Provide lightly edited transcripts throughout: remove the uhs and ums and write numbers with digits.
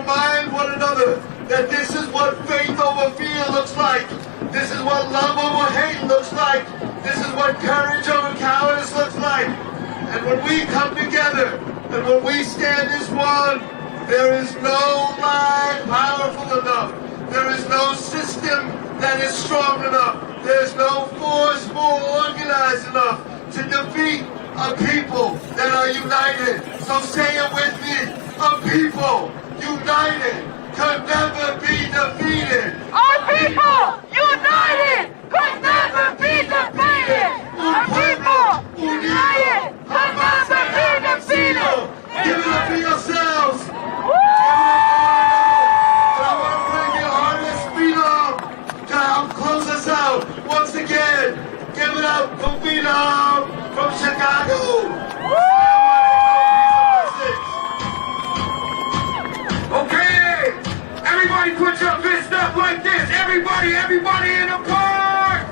remind one another that this is what faith over fear looks like. This is what love over hate looks like. This is what courage over cowardice looks like. And when we come together, and when we stand as one, there is no lie powerful enough. There is no system that is strong enough. There's no force more organized enough to defeat a people that are united. So say it with me. A people united could never be defeated. Our people united could never be defeated. Our people united could never be defeated. Give it up for yourselves. Close us out once again. Give it up for Freedom from Chicago. Okay, everybody put your fist up like this. Everybody in the park.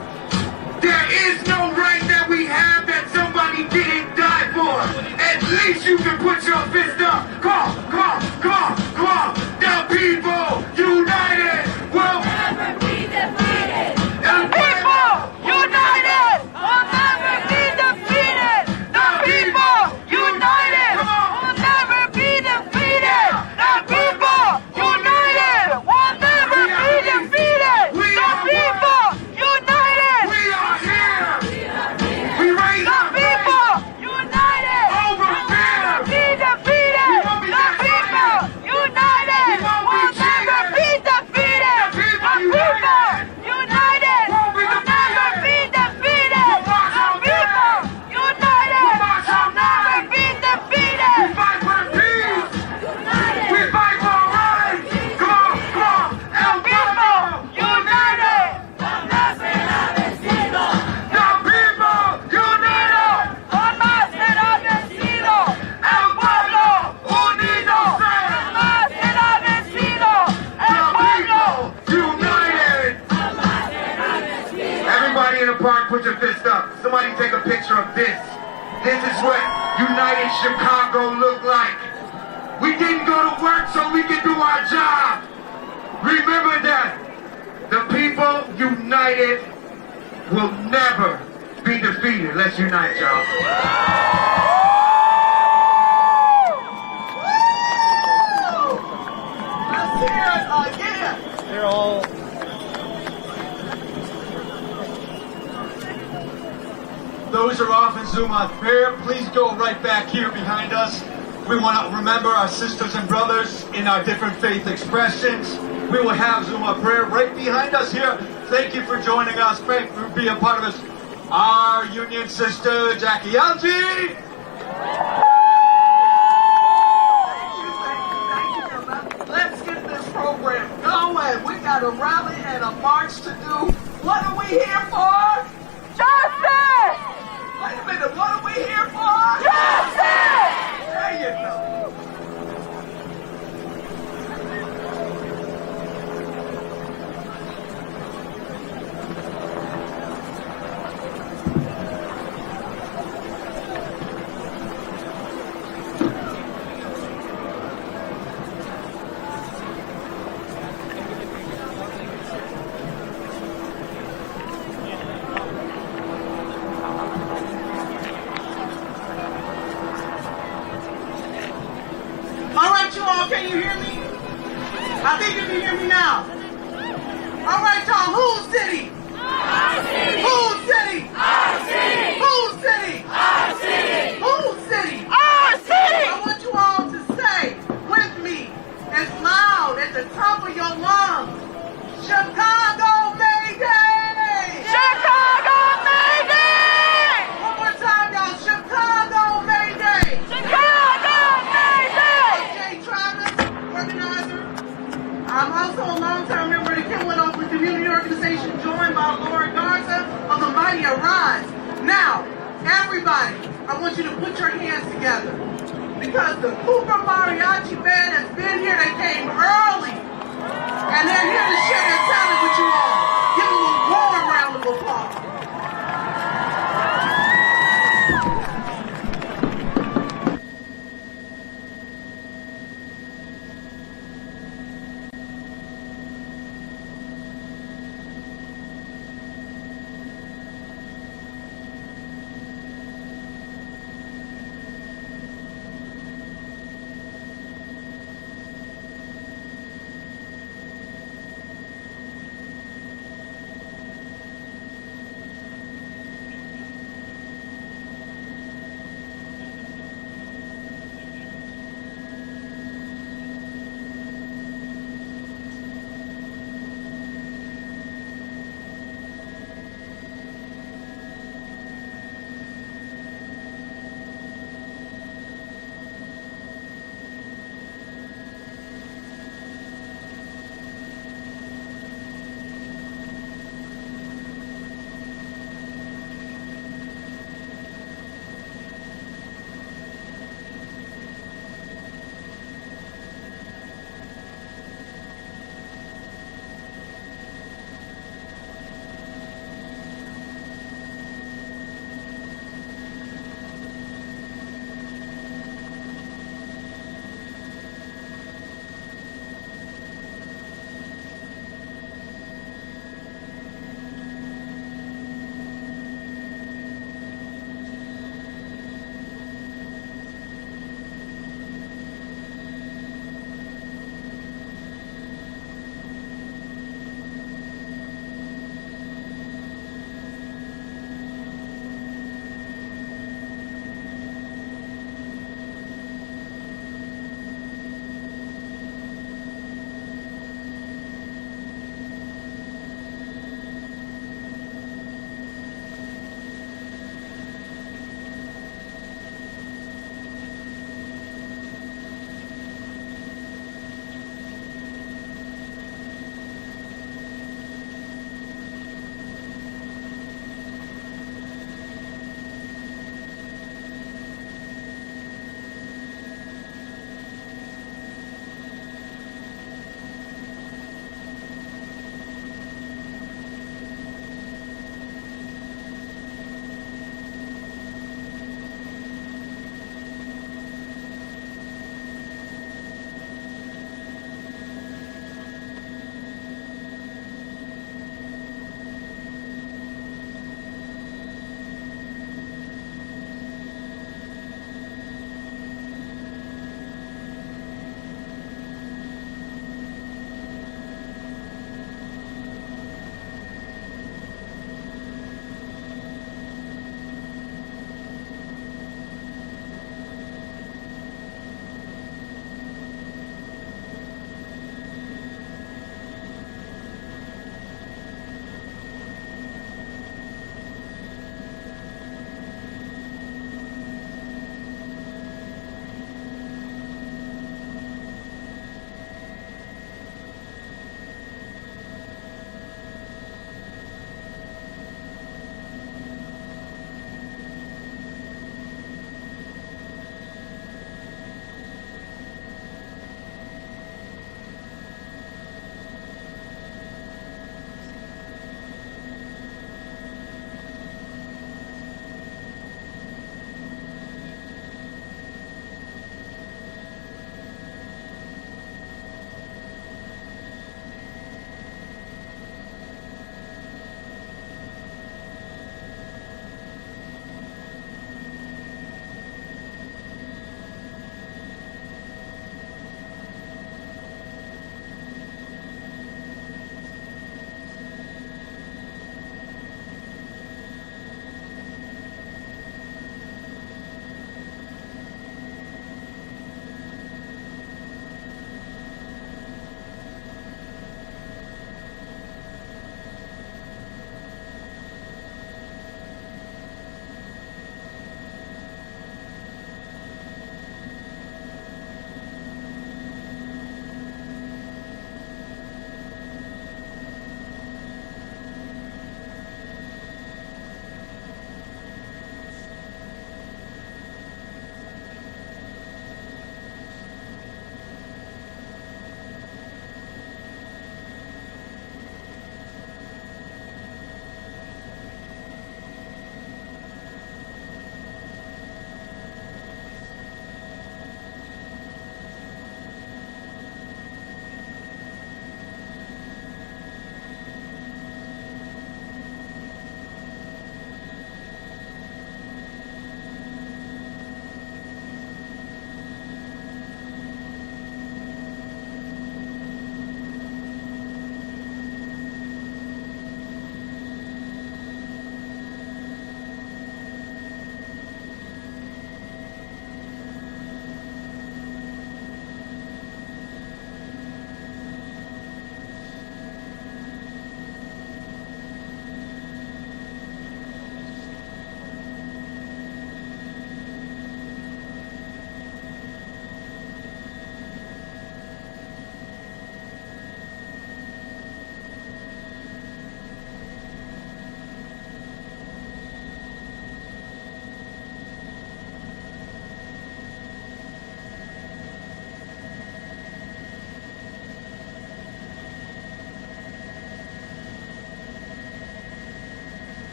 There is no right that we have that somebody didn't die for. At least you can put your fist up. Come on. The people united will never be defeated. The people united will never be defeated. The people united will never be defeated. The people united will never be defeated. The people united. We are here. We raise The our people united over will fear. never be defeated. We won't be The people united We won't be will never cheated. be defeated. The people The people united Won't be will never be defeated. march The on people united march will on never be defeated. We fight for the peace. We fight for our rights. Come on. El People Pueblo united. The people united. Jamás será vencido. El pueblo unido. Jamás será vencido. El The pueblo. people united. Everybody in the park, put your fist up. Somebody take a picture of this. This is what United Chicago looked like. We didn't go to work so we could do our job. Remember that. The people united will never be defeated. Let's unite, y'all. Those are off in Zoom on prayer. Please go right back here behind us. We want to remember our sisters and brothers in our different faith expressions. We will have Zoom on prayer right behind us here. Thank you for joining us. Thank you for being a part of this. Our union sister, Jackie Algie. Let's get this program going. We got a rally and a march to do. What are we here for? Justice! Wait a minute, what are we here for? Justice! There you go. All right, you all, can you hear me? I think you can hear me now. All right, y'all, whose city? Our city. Whose city? Our city. Whose city? Our city. Whose city? Our city! I want you all to say with me as loud at the top of your lungs, Chicago Mayday! Chicago Mayday! One more time, y'all, Chicago Mayday! Chicago Mayday! Jay Travis, organizer. I'm also a longtime member of the Kenwood Oakland Community Organization, joined by Laura Garza of the Mighty Arise. Now, everybody, I want you to put your hands together because the Cooper Mariachi Band has been here. They came early, and they're here to share their talent with you all. Give them a warm round of applause.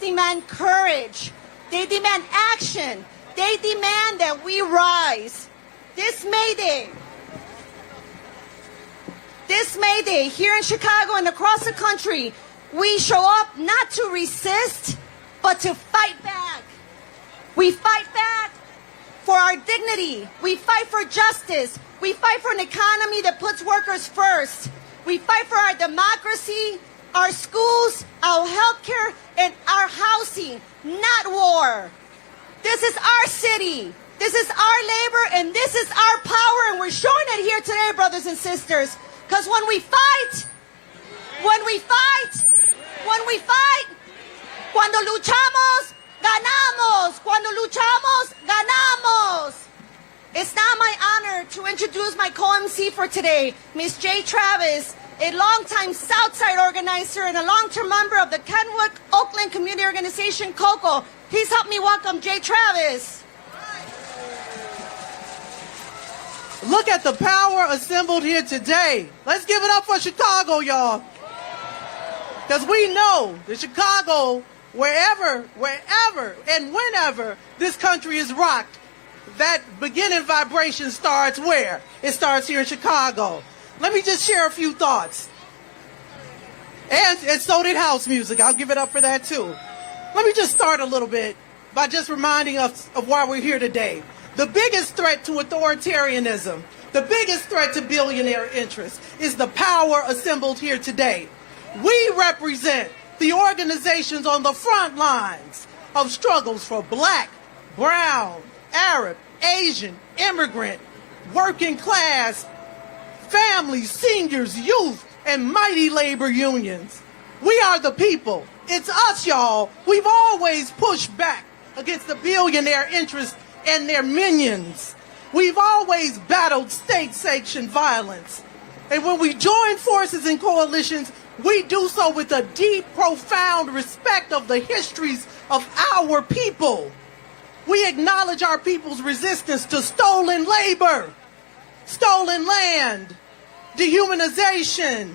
demand courage. They demand action. They demand that we rise. This May Day, here in Chicago and across the country, we show up not to resist, but to fight back. We fight back for our dignity. We fight for justice. We fight for an economy that puts workers first. We fight for our democracy, our schools, our healthcare, and our housing, not war. This is our city. This is our labor, and this is our power, and we're showing it here today, brothers and sisters. Because when we fight, cuando luchamos, ganamos. Cuando luchamos, ganamos. It's now my honor to introduce my co-MC for today, Ms. Jay Travis, a longtime Southside organizer and a long-term member of the Kenwood Oakland Community Organization, COCO. Please help me welcome Jay Travis. Look at the power assembled here today. Let's give it up for Chicago, y'all. Because we know that Chicago, wherever, and whenever this country is rocked, that beginning vibration starts where? It starts here in Chicago. Let me just share a few thoughts. And so did house music. I'll give it up for that too. Let me just start a little bit by just reminding us of why we're here today. The biggest threat to authoritarianism, the biggest threat to billionaire interests is the power assembled here today. We represent the organizations on the front lines of struggles for black, brown, Arab, Asian, immigrant, working class, families, seniors, youth, and mighty labor unions. We are the people. It's us, y'all. We've always pushed back against the billionaire interests and their minions. We've always battled state-sanctioned violence. And when we join forces in coalitions, we do so with a deep, profound respect of the histories of our people. We acknowledge our people's resistance to stolen labor, stolen land, dehumanization,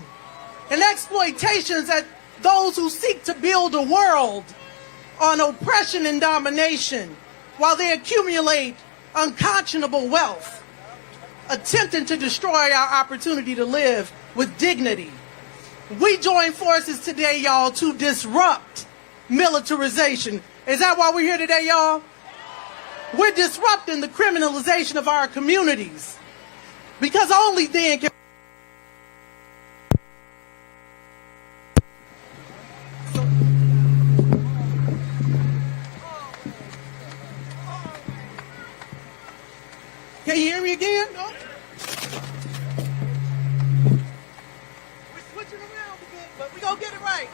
and exploitations at those who seek to build a world on oppression and domination while they accumulate unconscionable wealth, attempting to destroy our opportunity to live with dignity. We join forces today, y'all, to disrupt militarization. Is that why we're here today, y'all? We're disrupting the criminalization of our communities, because only then can Can you hear me again? No? We're switching around a bit, but we're going to get it right.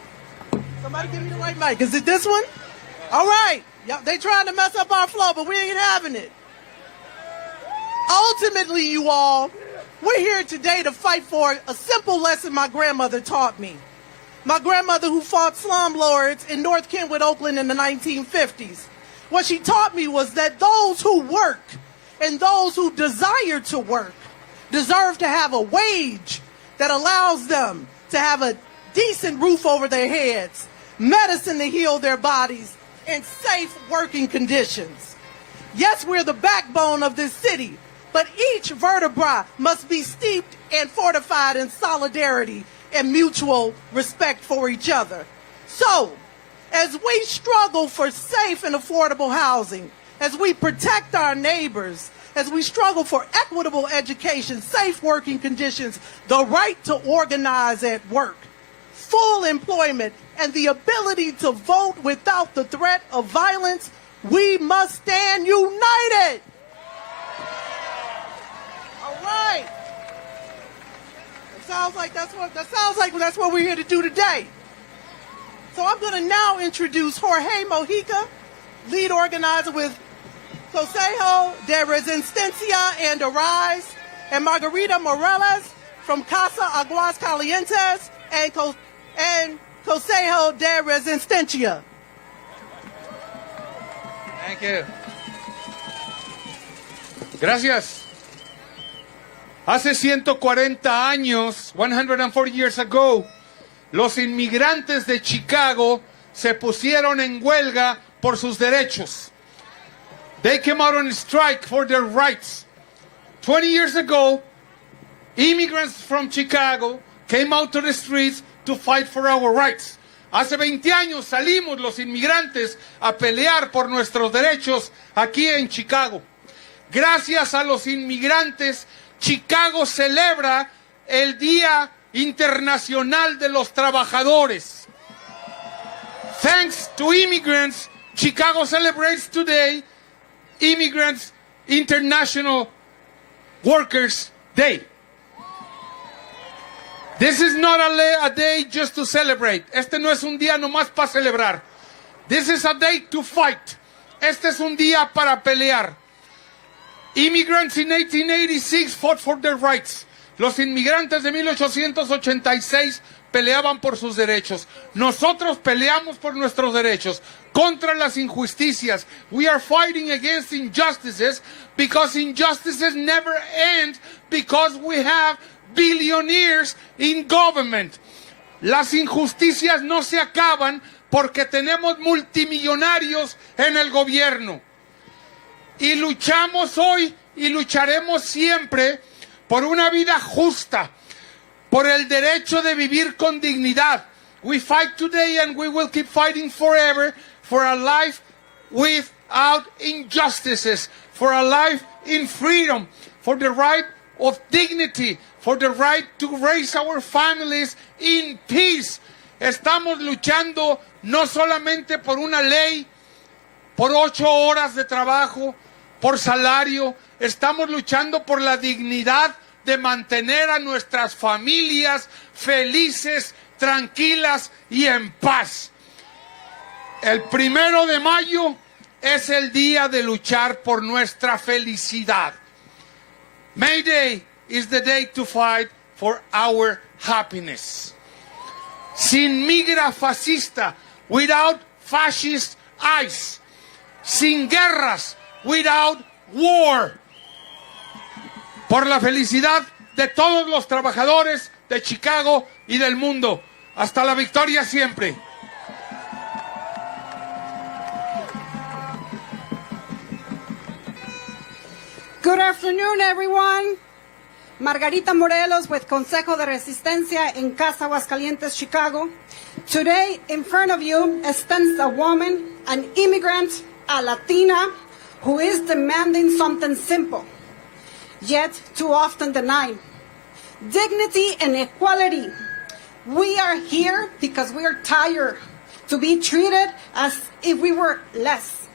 Somebody give me the right mic. Is it this one? All right. Yep, they trying to mess up our flow, but we ain't having it. Ultimately, you all, we're here today to fight for a simple lesson my grandmother taught me. My grandmother who fought slum lords in North Kenwood, Oakland in the 1950s. What she taught me was that those who work and those who desire to work deserve to have a wage that allows them to have a decent roof over their heads, medicine to heal their bodies, and safe working conditions. Yes, we're the backbone of this city, but each vertebra must be steeped and fortified in solidarity and mutual respect for each other. So, as we struggle for safe and affordable housing, as we protect our neighbors, as we struggle for equitable education, safe working conditions, the right to organize at work, full employment, and the ability to vote without the threat of violence, we must stand united. All right. Sounds like that's what we're here to do today. So I'm going to now introduce Jorge Mojica, lead organizer with Consejo de Resistencia and Arise, and Margarita Morales from Casa Aguas Calientes and Consejo de Resistencia. Thank you. Gracias. Hace 140 años, 140 years ago, los inmigrantes de Chicago se pusieron en huelga por sus derechos. They came out on strike for their rights. 20 years ago, immigrants from Chicago came out to the streets to fight for our rights. Hace 20 años salimos los inmigrantes a pelear por nuestros derechos aquí en Chicago. Gracias a los inmigrantes, Chicago celebra el Día Internacional de los Trabajadores. Thanks to immigrants, Chicago celebrates today Immigrants International Workers Day. This is not a day just to celebrate. Este no es un día nomás para celebrar. This is a day to fight. Este es un día para pelear. Immigrants in 1886 fought for their rights. Los inmigrantes de 1886 peleaban por sus derechos. Nosotros peleamos por nuestros derechos contra las injusticias. We are fighting against injustices because injustices never end because we have billionaires in government. Las injusticias no se acaban porque tenemos multimillonarios en el gobierno. Y luchamos hoy y lucharemos siempre por una vida justa, por el derecho de vivir con dignidad. We fight today and we will keep fighting forever for a life without injustices, for a life in freedom, for the right of dignity, for the right to raise our families in peace. Estamos luchando no solamente por una ley, por 8 horas de trabajo, por salario. Estamos luchando por la dignidad de mantener a nuestras familias felices, tranquilas y en paz. El 1 de mayo es el día de luchar por nuestra felicidad. May Day is the day to fight for our happiness. Sin migra fascista, without fascist eyes. Sin guerras, without war. Por la felicidad de todos los trabajadores de Chicago y del mundo. Hasta la victoria siempre. Good afternoon, everyone. Margarita Morelos with Consejo de Resistencia en Casa Aguascalientes, Chicago. Today, in front of you, stands a woman, an immigrant, a Latina, who is demanding something simple, yet too often denied. Dignity and equality. We are here because we are tired to be treated as if we were less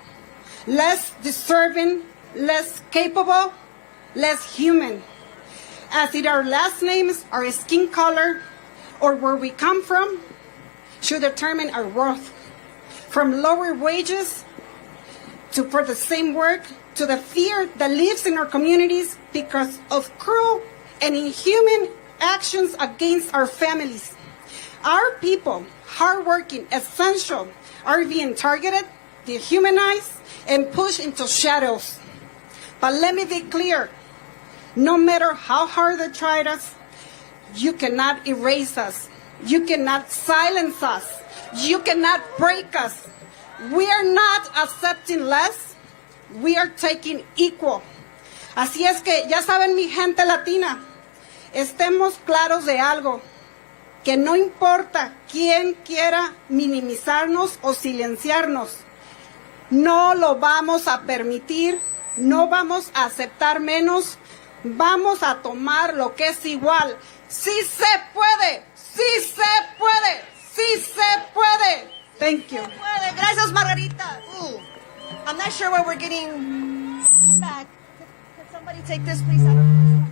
deserving, less capable, less human. As if our last names, our skin color, or where we come from should determine our worth. From lower wages for the same work, to the fear that lives in our communities because of cruel and inhuman actions against our families. Our people, hardworking, essential, are being targeted, dehumanized, and pushed into shadows. But let me be clear, no matter how hard they tried us, you cannot erase us. You cannot silence us. You cannot break us. We are not accepting less. We are taking equal. Así es que, ya saben, mi gente latina, estemos claros de algo, que no importa quién quiera minimizarnos o silenciarnos, no lo vamos a permitir, no vamos a aceptar menos, vamos a tomar lo que es igual. ¡Sí se puede! ¡Sí se puede! ¡Sí se puede! Thank you. Gracias, Margarita. Ooh, I'm not sure where we're getting back. Can somebody take this, please? I don't know.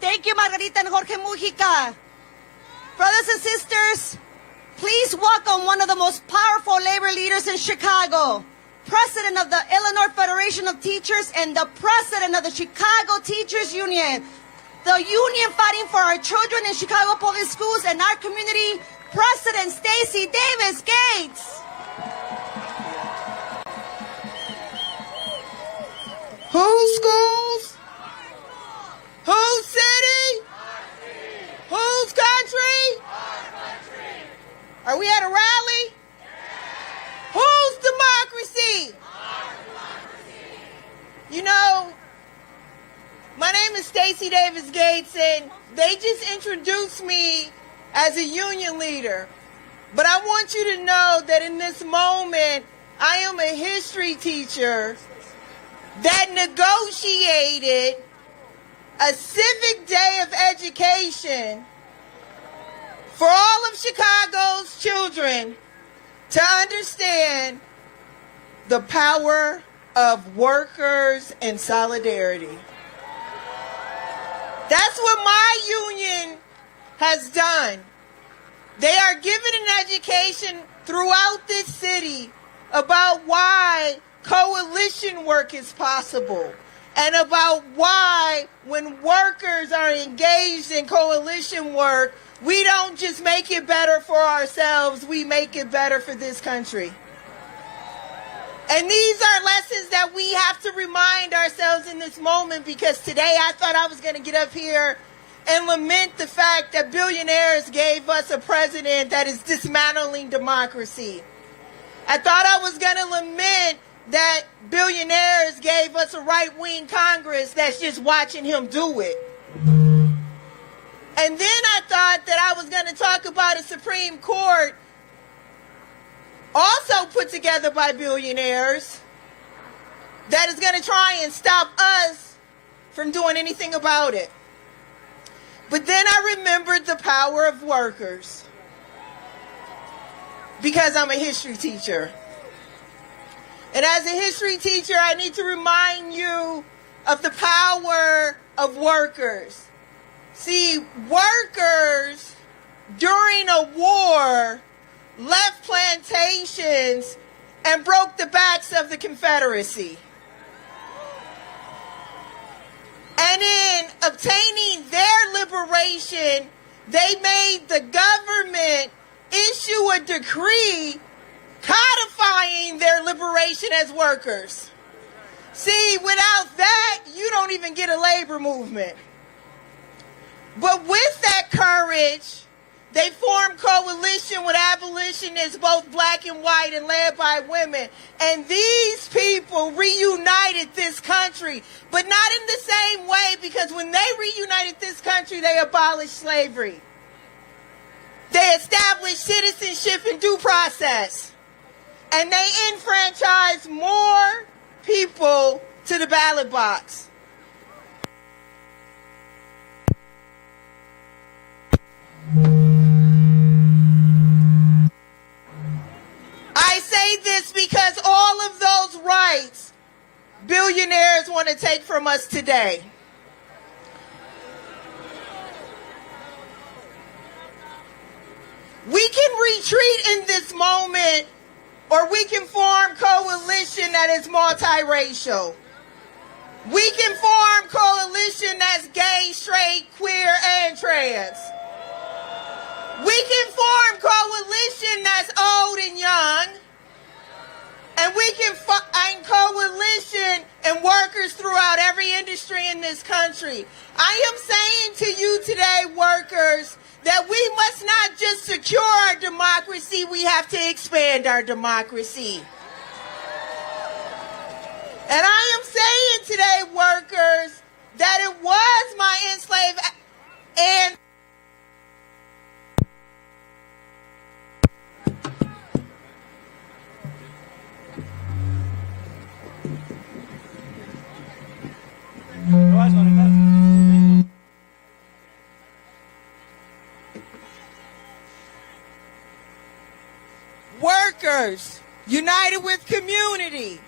Thank you, Margarita and Jorge Mujica. Brothers and sisters, please welcome one of the most powerful labor leaders in Chicago, President of the Illinois Federation of Teachers and the President of the Chicago Teachers Union, the union fighting for our children in Chicago public schools and our community, President Stacey Davis Gates. Whose schools? Whose city? Whose country? Are we at a rally? You know, my name is Stacey Davis Gates, and they just introduced me as a union leader. But I want you to know that in this moment, I am a history teacher that negotiated a civic day of education for all of Chicago's children to understand the power of workers and solidarity. That's what my union has done. They are giving an education throughout this city about why coalition work is possible and about why when workers are engaged in coalition work, we don't just make it better for ourselves, we make it better for this country. And these are lessons that we have to remind ourselves in this moment, because today I thought I was going to get up here and lament the fact that billionaires gave us a president that is dismantling democracy. I thought I was going to lament that billionaires gave us a right-wing Congress that's just watching him do it. And then I thought that I was going to talk about a Supreme Court also put together by billionaires that is going to try and stop us from doing anything about it. But then I remembered the power of workers, because I'm a history teacher. And as a history teacher, I need to remind you of the power of workers. See, workers during a war left plantations and broke the backs of the Confederacy. And in obtaining their liberation, they made the government issue a decree codifying their liberation as workers. See, without that, you don't even get a labor movement. But with that courage, they formed coalition with abolitionists, both black and white, and led by women. And these people reunited this country, but not in the same way, because when they reunited this country, they abolished slavery. They established citizenship and due process. And they enfranchised more people to the ballot box. I say this because all of those rights billionaires want to take from us today. We can retreat in this moment, or we can form coalition that is multiracial. We can form coalition that's gay, straight, queer, and trans. We can form coalition that's old and young. And we can find coalition and workers throughout every industry in this country. I am saying to you today, workers, that we must not just secure our democracy, we have to expand our democracy. And I am saying today, workers, that it was my enslaved and workers united with community,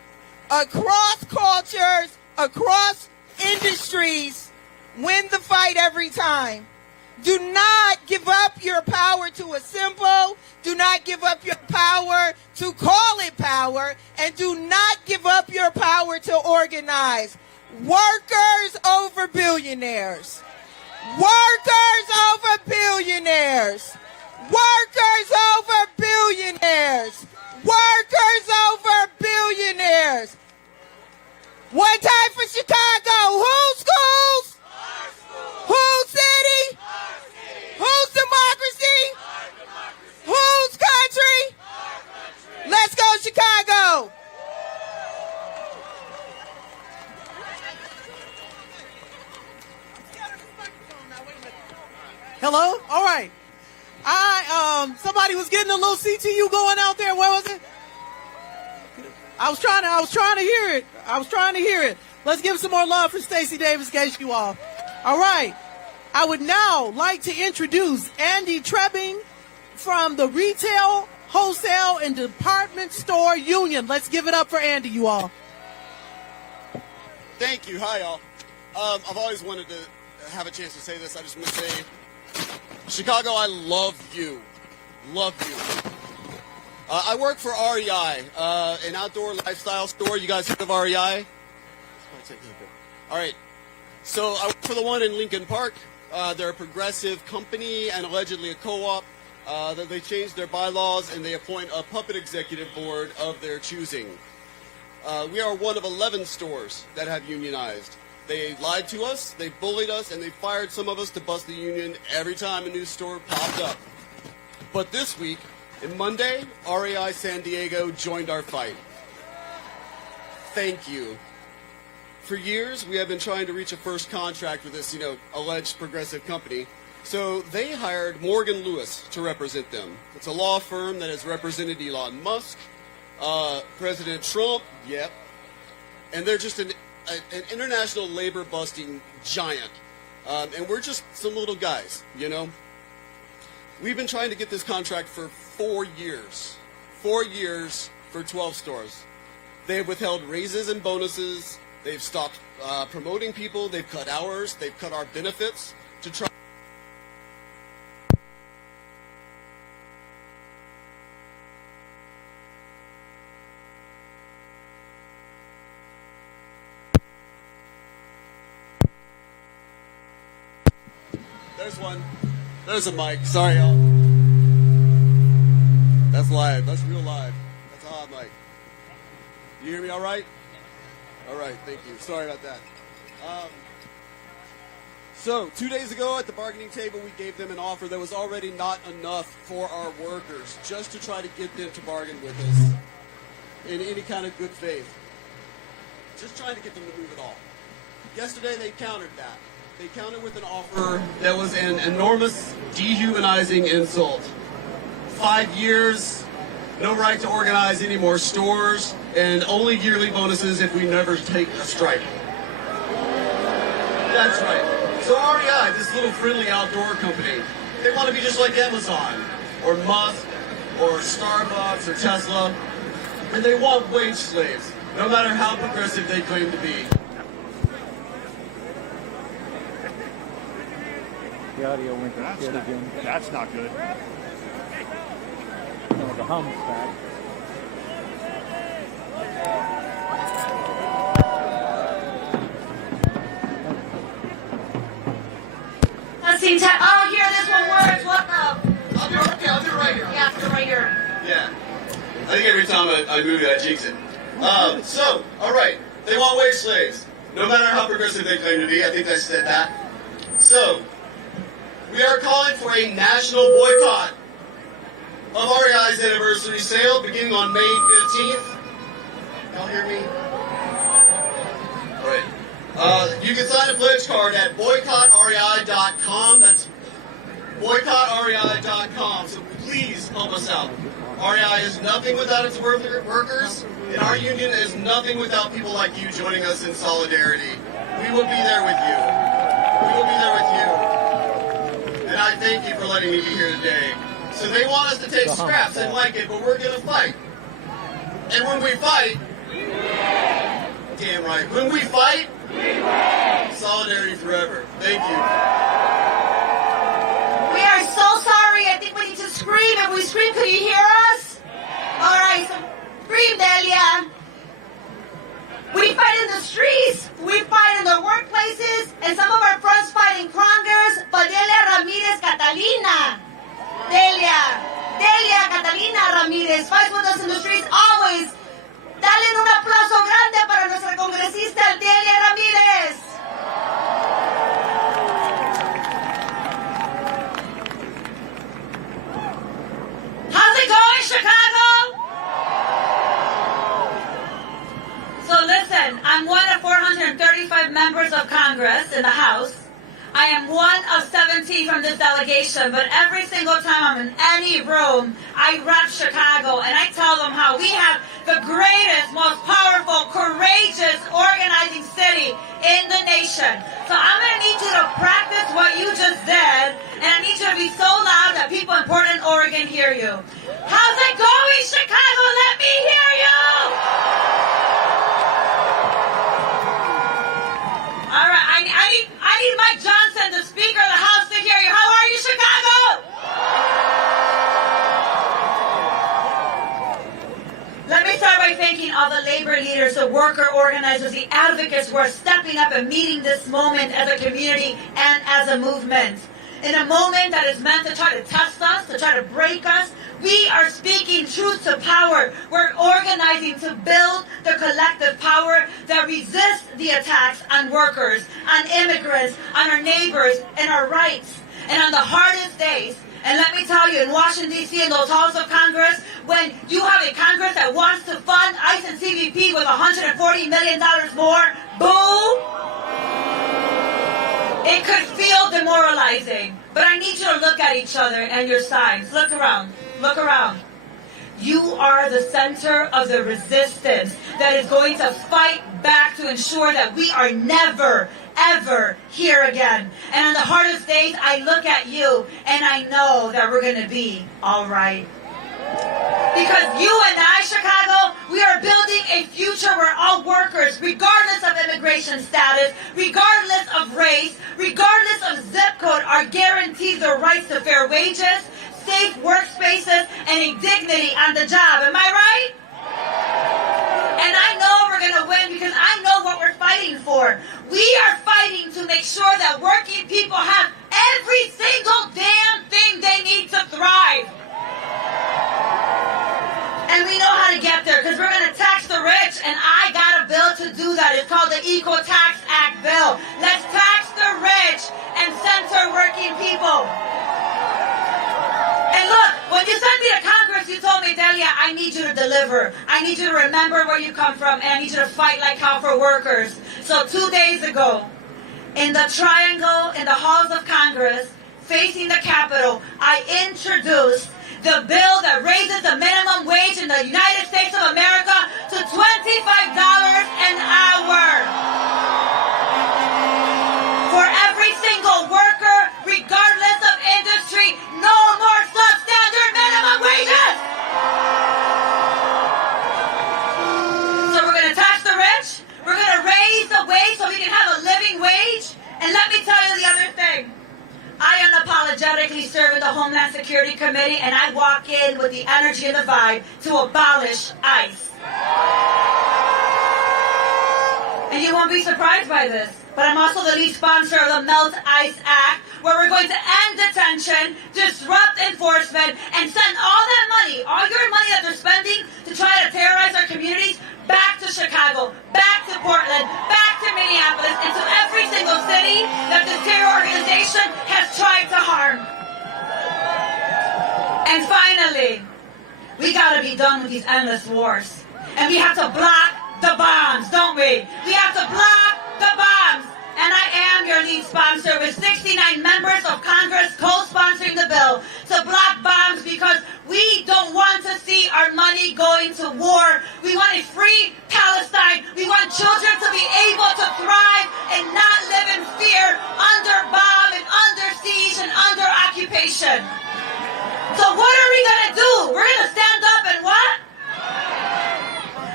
across cultures, across industries, win the fight every time. Do not give up your power to assemble. Do not give up your power to call it power. And do not give up your power to organize. Workers over billionaires. Workers over billionaires. Workers over billionaires. Workers over billionaires. One time for Chicago. Whose schools? Our schools. Whose city? Our city. Whose democracy? Our democracy. Whose country? Our country. Let's go, Chicago. Hello? All right. Somebody was getting a little CTU going out there. Where was it? I was trying to hear it. Let's give some more love for Stacey Davis Gates, you all. All right. I would now like to introduce Andy Trebbing from the Retail, Wholesale, and Department Store Union. Let's give it up for Andy, you all. Thank you. Hi, y'all. I've always wanted to have a chance to say this. I just want to say, Chicago, I love you. Love you. I work for REI, an outdoor lifestyle store. You guys heard of REI? All right. So I work for the one in Lincoln Park. They're a progressive company and allegedly a co-op. That they changed their bylaws and they appoint a puppet executive board of their choosing. We are one of 11 stores that have unionized. They lied to us, they bullied us, and they fired some of us to bust the union every time a new store popped up. But this week, and Monday, REI San Diego joined our fight. Thank you. For years, we have been trying to reach a first contract with this, alleged progressive company. So they hired Morgan Lewis to represent them. It's a law firm that has represented Elon Musk, President Trump, yep. And they're just an international labor-busting giant. And we're just some little guys, We've been trying to get this contract for 4 years. 4 years for 12 stores. They have withheld raises and bonuses. They've stopped promoting people. They've cut hours. They've cut our benefits to try. There's one. There's a mic. Sorry, y'all. That's live. That's real live. That's a hot mic. You hear me all right? All right, thank you. Sorry about that. So, 2 days ago at the bargaining table, we gave them an offer that was already not enough for our workers, just to try to get them to bargain with us in any kind of good faith. Just trying to get them to move at all. Yesterday, they countered that. They countered with an offer that was an enormous, dehumanizing insult. 5 years, no right to organize any more stores, and only yearly bonuses if we never take a strike. That's right. So REI, this little friendly outdoor company, they want to be just like Amazon, or Musk, or Starbucks, or Tesla, and they want wage slaves, no matter how progressive they claim to be. The audio went to shit again. That's not good. No, the hum's back. Let's see. Oh, here, this one works. What the? I'll do it right here. Yeah, do it right here. Yeah. I think every time I move it, I jinx it. So, all right. They want wage slaves, no matter how progressive they claim to be. I think I said that. So, we are calling for a national boycott of REI's anniversary sale beginning on May 15th. Y'all hear me? All right. You can sign a pledge card at boycottrei.com. That's boycottrei.com. So please help us out. REI is nothing without its workers, and our union is nothing without people like you joining us in solidarity. We will be there with you. We will be there with you. And I thank you for letting me be here today. So they want us to take scraps and like it, but we're going to fight. And when we fight, damn right, when we fight, solidarity forever. Thank you. We are so sorry. I think we need to scream. If we scream, could you hear us? All right, so scream, Delia. We fight in the streets. We fight in the workplaces. And some of our friends fight in Congress. But Delia Ramirez Catalina. Delia Catalina Ramirez fights with us in the streets always. Dale un aplauso grande para nuestra congresista Delia Ramirez. How's it going, Chicago? So listen, I'm one of 435 members of Congress in the House. I am one of 17 from this delegation, but every single time I'm in any room, I rep Chicago, and I tell them how we have the greatest, most powerful, courageous, organizing city in the nation. So I'm going to need you to practice what you just did, and I need you to be so loud that people in Portland, Oregon hear you. How's it going, Chicago? Let me hear you! All right, I need Mike Johnson, the Speaker of the House, to hear you. How are you, Chicago? Let me start by thanking all the labor leaders, the worker organizers, the advocates who are stepping up and meeting this moment as a community and as a movement. In a moment that is meant to try to test us, to try to break us, we are speaking truth to power. We're organizing to build the collective power that resists the attacks on workers, on immigrants, on our neighbors, and our rights. And on the hardest days, and let me tell you, in Washington, D.C., in those halls of Congress, when you have a Congress that wants to fund ICE and CBP with $140 million more, boo! It could feel demoralizing, but I need you to look at each other and your sides. Look around. Look around. You are the center of the resistance that is going to fight back to ensure that we are never, ever here again. And on the hardest days, I look at you and I know that we're going to be all right. Because you and I, Chicago, we are building a future where all workers, regardless of immigration status, regardless of race, regardless of zip code, are guaranteed the rights to fair wages, safe workspaces, and a dignity on the job. Am I right? And I know we're going to win because I know what we're fighting for. We are fighting to make sure that working people have every single damn thing they need to thrive. And we know how to get there because we're going to tax the rich, and I got a bill to do that. It's called the Equal Tax Act bill. Let's tax the rich and center working people. And look, when you sent me to Congress, you told me, Delia, I need you to deliver. I need you to remember where you come from, and I need you to fight like hell for workers. So 2 days ago, in the triangle in the halls of Congress, facing the Capitol, I introduced the bill that raises the minimum wage in the United States of America to $25 an hour. For every single worker, regardless of industry, no more substandard minimum wages. So we're going to tax the rich. We're going to raise the wage so we can have a living wage. And let me tell you the other thing. I unapologetically serve in the Homeland Security Committee, and I walk in with the energy and the vibe to abolish ICE. And you won't be surprised by this, but I'm also the lead sponsor of the Melt ICE Act, where we're going to end detention, disrupt enforcement, and send all that money, all your money that they're spending to try to terrorize our communities, back to Chicago, back to Portland, back to Minneapolis, and to every single city that this terror organization has tried to harm. And finally, we gotta be done with these endless wars. And we have to block the bombs, don't we? We have to block the bombs. And I am your lead sponsor with 69 members of Congress co-sponsoring the bill to block bombs because we don't want to see our money going to war. We want a free Palestine. We want children to be able to thrive and not live in fear under bomb and under siege and under occupation. So what are we going to do? We're going to stand up and what?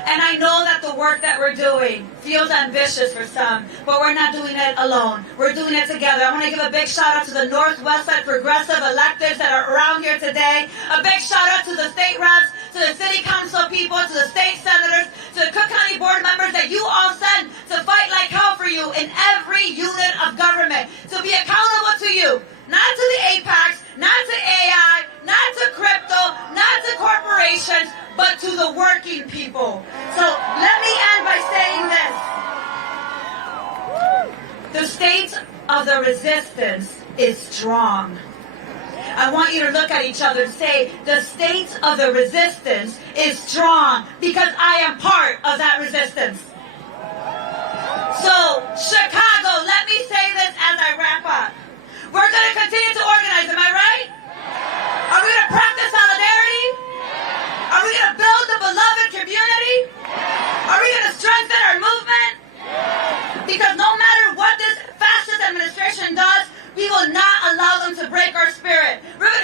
And I know that the work that we're doing feels ambitious for some, but we're not doing it alone. We're doing it together. I want to give a big shout out to the Northwest Side progressive electeds that are around here today. A big shout out to the state reps, to the city council people, to the state senators, to the Cook County board members that you all send to fight like hell for you in every unit of government, to be accountable to you, not to the APACs, not to AI, not to crypto, not to corporations, but to the working people. So let me end by saying this. The state of the resistance is strong. I want you to look at each other and say, the state of the resistance is strong because I am part of that resistance. So, Chicago, let me say this as I wrap up.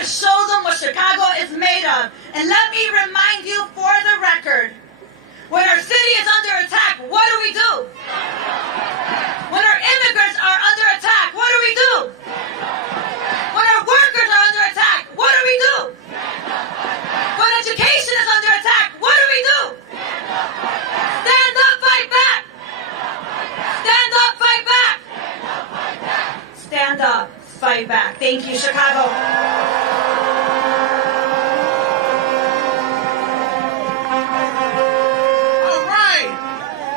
to show them what Chicago is made of. And let me remind you for the record, when our city is under attack, what do we do? When our immigrants are under attack, what do we do? When our workers are under attack, what do we do? When education is under attack, what do we do? Stand up, fight back! Stand up, fight back! Stand up, fight back. Thank you, Chicago. All right.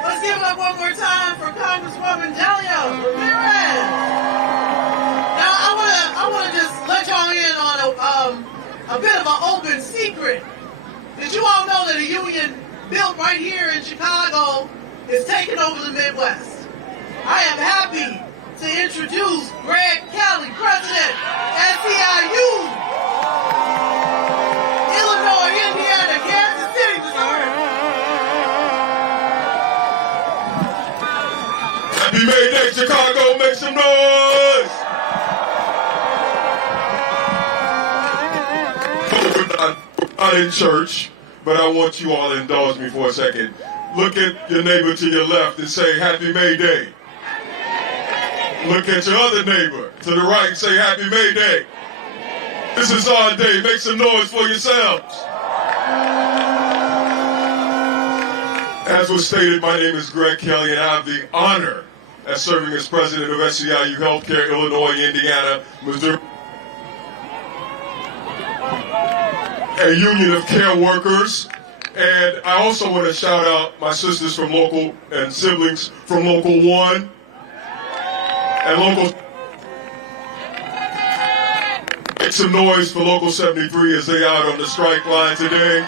Let's give it up one more time for Congresswoman Delia Ramirez. Now, I want to just let y'all in on a bit of an open secret. Did you all know that a union built right here in Chicago is taking over the Midwest? I am happy to introduce Greg Kelly, President, SEIU, Illinois, Indiana, Kansas City, Missouri. Happy May Day, Chicago, make some noise! We're not in church, but I want you all to indulge me for a second. Look at your neighbor to your left and say, Happy May Day. Look at your other neighbor to the right and say, Happy May Day. This is our day. Make some noise for yourselves. As was stated, my name is Greg Kelly, and I have the honor as serving as president of SEIU Healthcare, Illinois, Indiana, Missouri, a union of care workers. And I also want to shout out my sisters from local and siblings from Local 1 and Local. Make some noise for Local 73 as they out on the strike line today.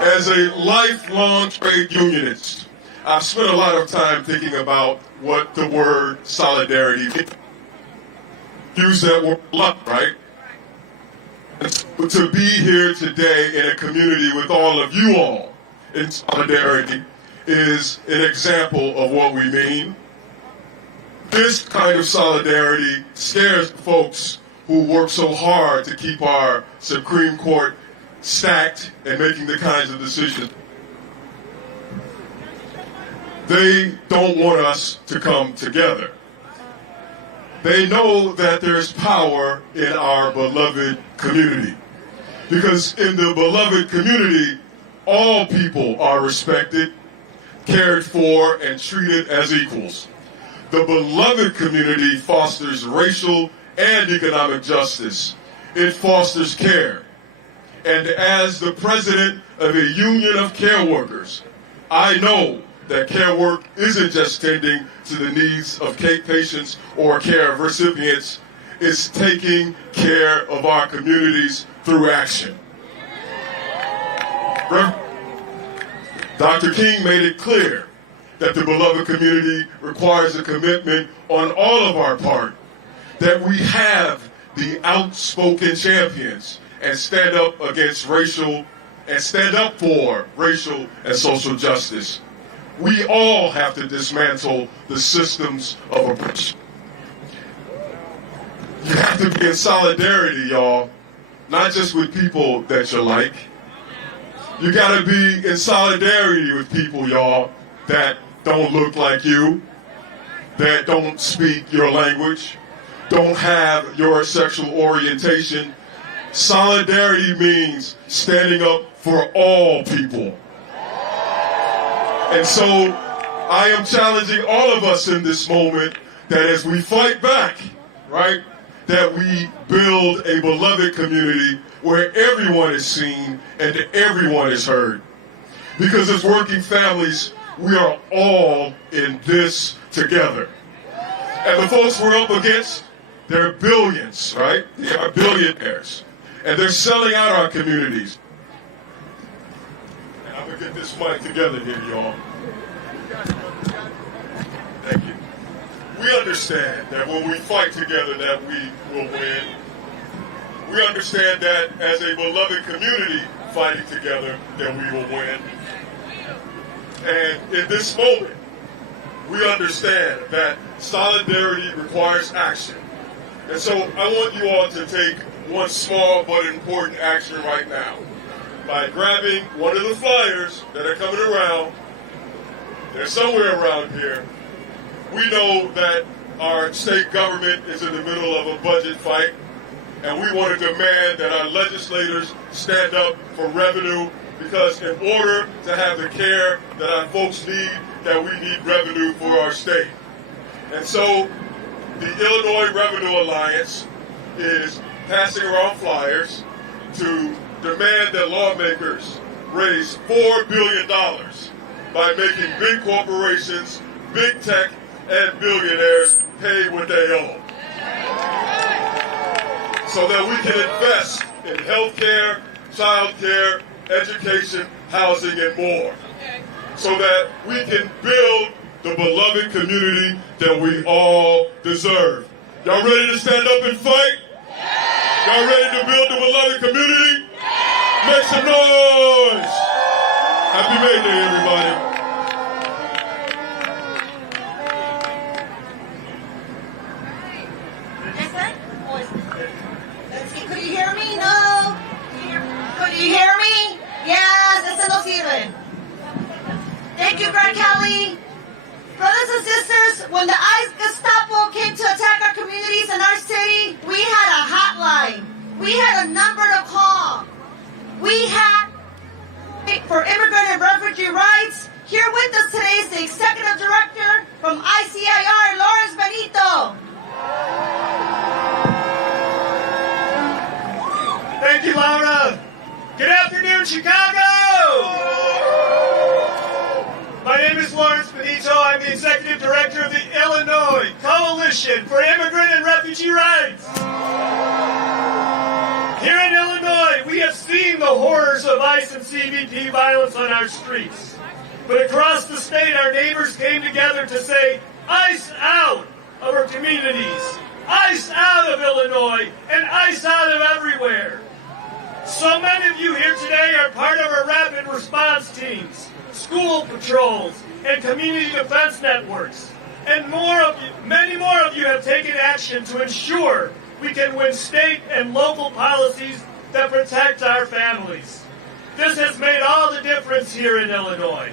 As a lifelong trade unionist, I've spent a lot of time thinking about what the word solidarity means. Use that word a lot, right? To be here today in a community with all of you all in solidarity is an example of what we mean. This kind of solidarity scares folks who work so hard to keep our Supreme Court stacked and making the kinds of decisions. They don't want us to come together. They know that there's power in our beloved community. Because in the beloved community, all people are respected, cared for, and treated as equals. The beloved community fosters racial and economic justice. It fosters care. And as the president of a union of care workers, I know that care work isn't just tending to the needs of patients or care recipients, it's taking care of our communities through action. Dr. King made it clear that the beloved community requires a commitment on all of our part, that we have the outspoken champions and stand up against racial and stand up for racial and social justice. We all have to dismantle the systems of oppression. You have to be in solidarity, y'all, not just with people that you like. You gotta be in solidarity with people, y'all, that don't look like you, that don't speak your language, don't have your sexual orientation. Solidarity means standing up for all people. And so I am challenging all of us in this moment that as we fight back, right, that we build a beloved community where everyone is seen and everyone is heard. Because as working families, we are all in this together. And the folks we're up against, they're billions, right? They are billionaires. And they're selling out our communities. And I'm going to get this mic together here, y'all. Thank you. We understand that when we fight together that we will win. We understand that as a beloved community fighting together that we will win. And in this moment, we understand that solidarity requires action. And so I want you all to take one small but important action right now by grabbing one of the flyers that are coming around. They're somewhere around here. We know that our state government is in the middle of a budget fight, and we want to demand that our legislators stand up for revenue, because in order to have the care that our folks need, that we need revenue for our state. And so the Illinois Revenue Alliance is passing around flyers to demand that lawmakers raise $4 billion by making big corporations, big tech, and billionaires pay what they owe, so that we can invest in health care, child care, education, housing, and more, so that we can build the beloved community that we all deserve. Y'all ready to stand up and fight? Y'all ready to build the beloved community? Make some noise! Happy May Day, everybody. Let's see, could you hear me? No? Could you hear me? Yes, ese no sirve. Thank you, Grant Kelly. Brothers and sisters, when the ICE Gestapo came to attack our communities in our city, we had a hotline. We had a number to call. We had for immigrant and refugee rights. Here with us today is the executive director from ICIR, Lawrence Benito. Thank you, Laura. Good afternoon, Chicago. My name is Lawrence Benito. I'm the executive director of the Illinois Coalition for Immigrant and Refugee Rights. Here in Illinois, we have seen the horrors of ICE and CBP violence on our streets. But across the state, our neighbors came together to say, ICE out of our communities, ICE out of Illinois, and ICE out of everywhere. So many of you here today are part of our rapid response teams, school patrols, and community defense networks. And many more of you have taken action to ensure we can win state and local policies that protect our families. This has made all the difference here in Illinois.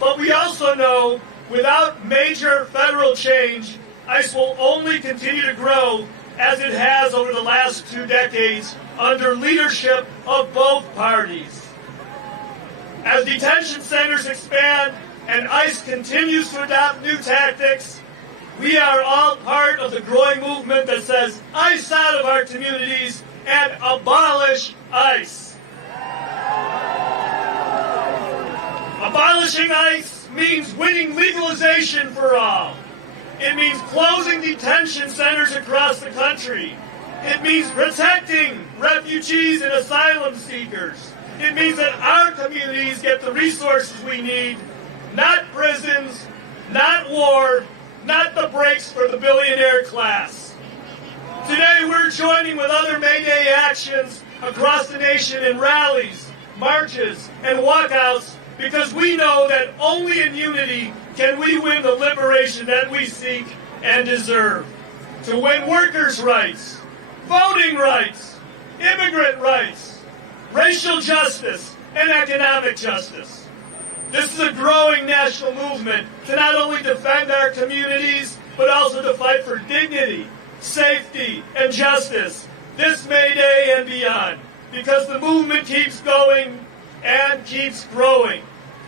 But we also know without major federal change, ICE will only continue to grow as it has over the last 2 decades under leadership of both parties. As detention centers expand and ICE continues to adopt new tactics, we are all part of the growing movement that says ICE out of our communities and abolish ICE. Abolishing ICE means winning legalization for all. It means closing detention centers across the country. It means protecting refugees and asylum seekers. It means that our communities get the resources we need, not prisons, not war, not the breaks for the billionaire class. Today we're joining with other May Day actions across the nation in rallies, marches, and walkouts because we know that only in unity can we win the liberation that we seek and deserve. To win workers' rights, voting rights, immigrant rights, racial justice, and economic justice. This is a growing national movement to not only defend our communities, but also to fight for dignity, safety, and justice this May Day and beyond, because the movement keeps going and keeps growing.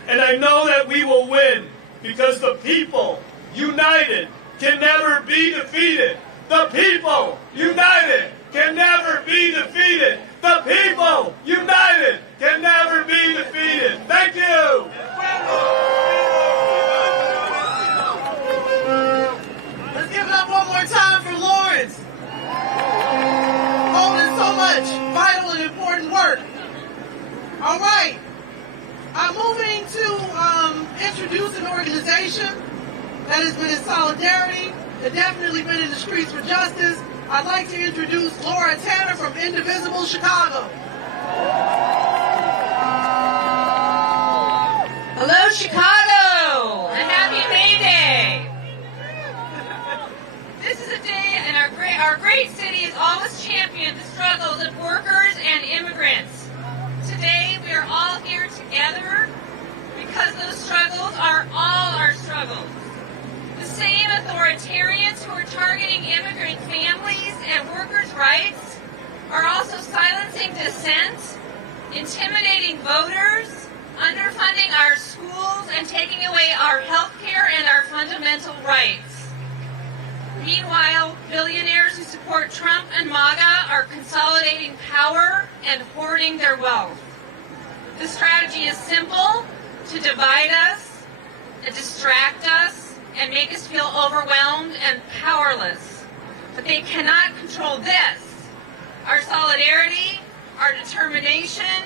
And I know that we will win, because the people, united, can never be defeated. The people, united, can never be defeated. The people, united, can never be defeated. Thank you. Let's give it up one more time for Lawrence. Holding so much vital and important work. All right. I'm moving to introduce an organization that has been in solidarity, that definitely been in the streets for justice. I'd like to introduce Laura Tanner from Indivisible Chicago. Hello, Chicago, and happy May Day. This is a day in our great because those struggles are all our struggles. The same authoritarians who are targeting immigrant families and workers' rights are also silencing dissent, intimidating voters, underfunding our schools, and taking away our health care and our fundamental rights. Meanwhile, billionaires who support Trump and MAGA are consolidating power and hoarding their wealth. The strategy is simple: to divide us, and distract us, and make us feel overwhelmed and powerless. But they cannot control this: our solidarity, our determination,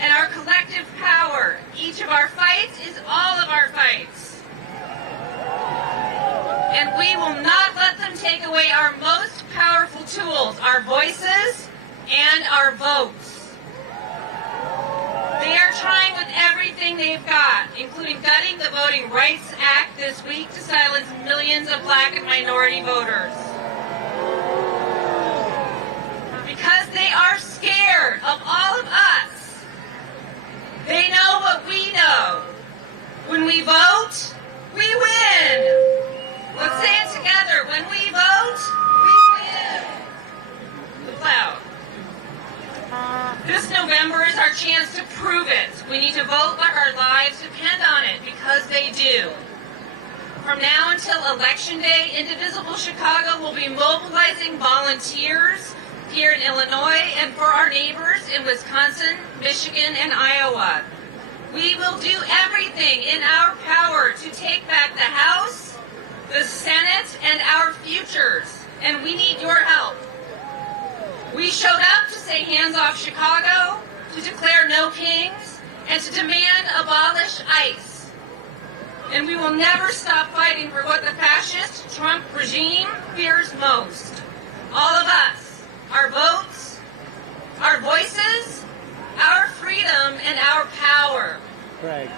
and our collective power. Each of our fights is all of our fights. And we will not let them take away our most powerful tools, our voices and our votes. They are trying with everything they've got, including gutting the Voting Rights Act this week to silence millions of black and minority voters. Because they are scared of all of us. They know what we know. When we vote, we win. Let's say it together. When we vote, we win. Loud. This November is our chance to prove it. We need to vote like our lives depend on it, because they do. From now until Election Day, Indivisible Chicago will be mobilizing volunteers here in Illinois and for our neighbors in Wisconsin, Michigan, and Iowa. We will do everything in our power to take back the House, the Senate, and our futures, and we need your help. We showed up to say hands off Chicago, to declare no kings, and to demand abolish ICE. And we will never stop fighting for what the fascist Trump regime fears most. All of us, our votes, our voices, our freedom, and our power. Craig.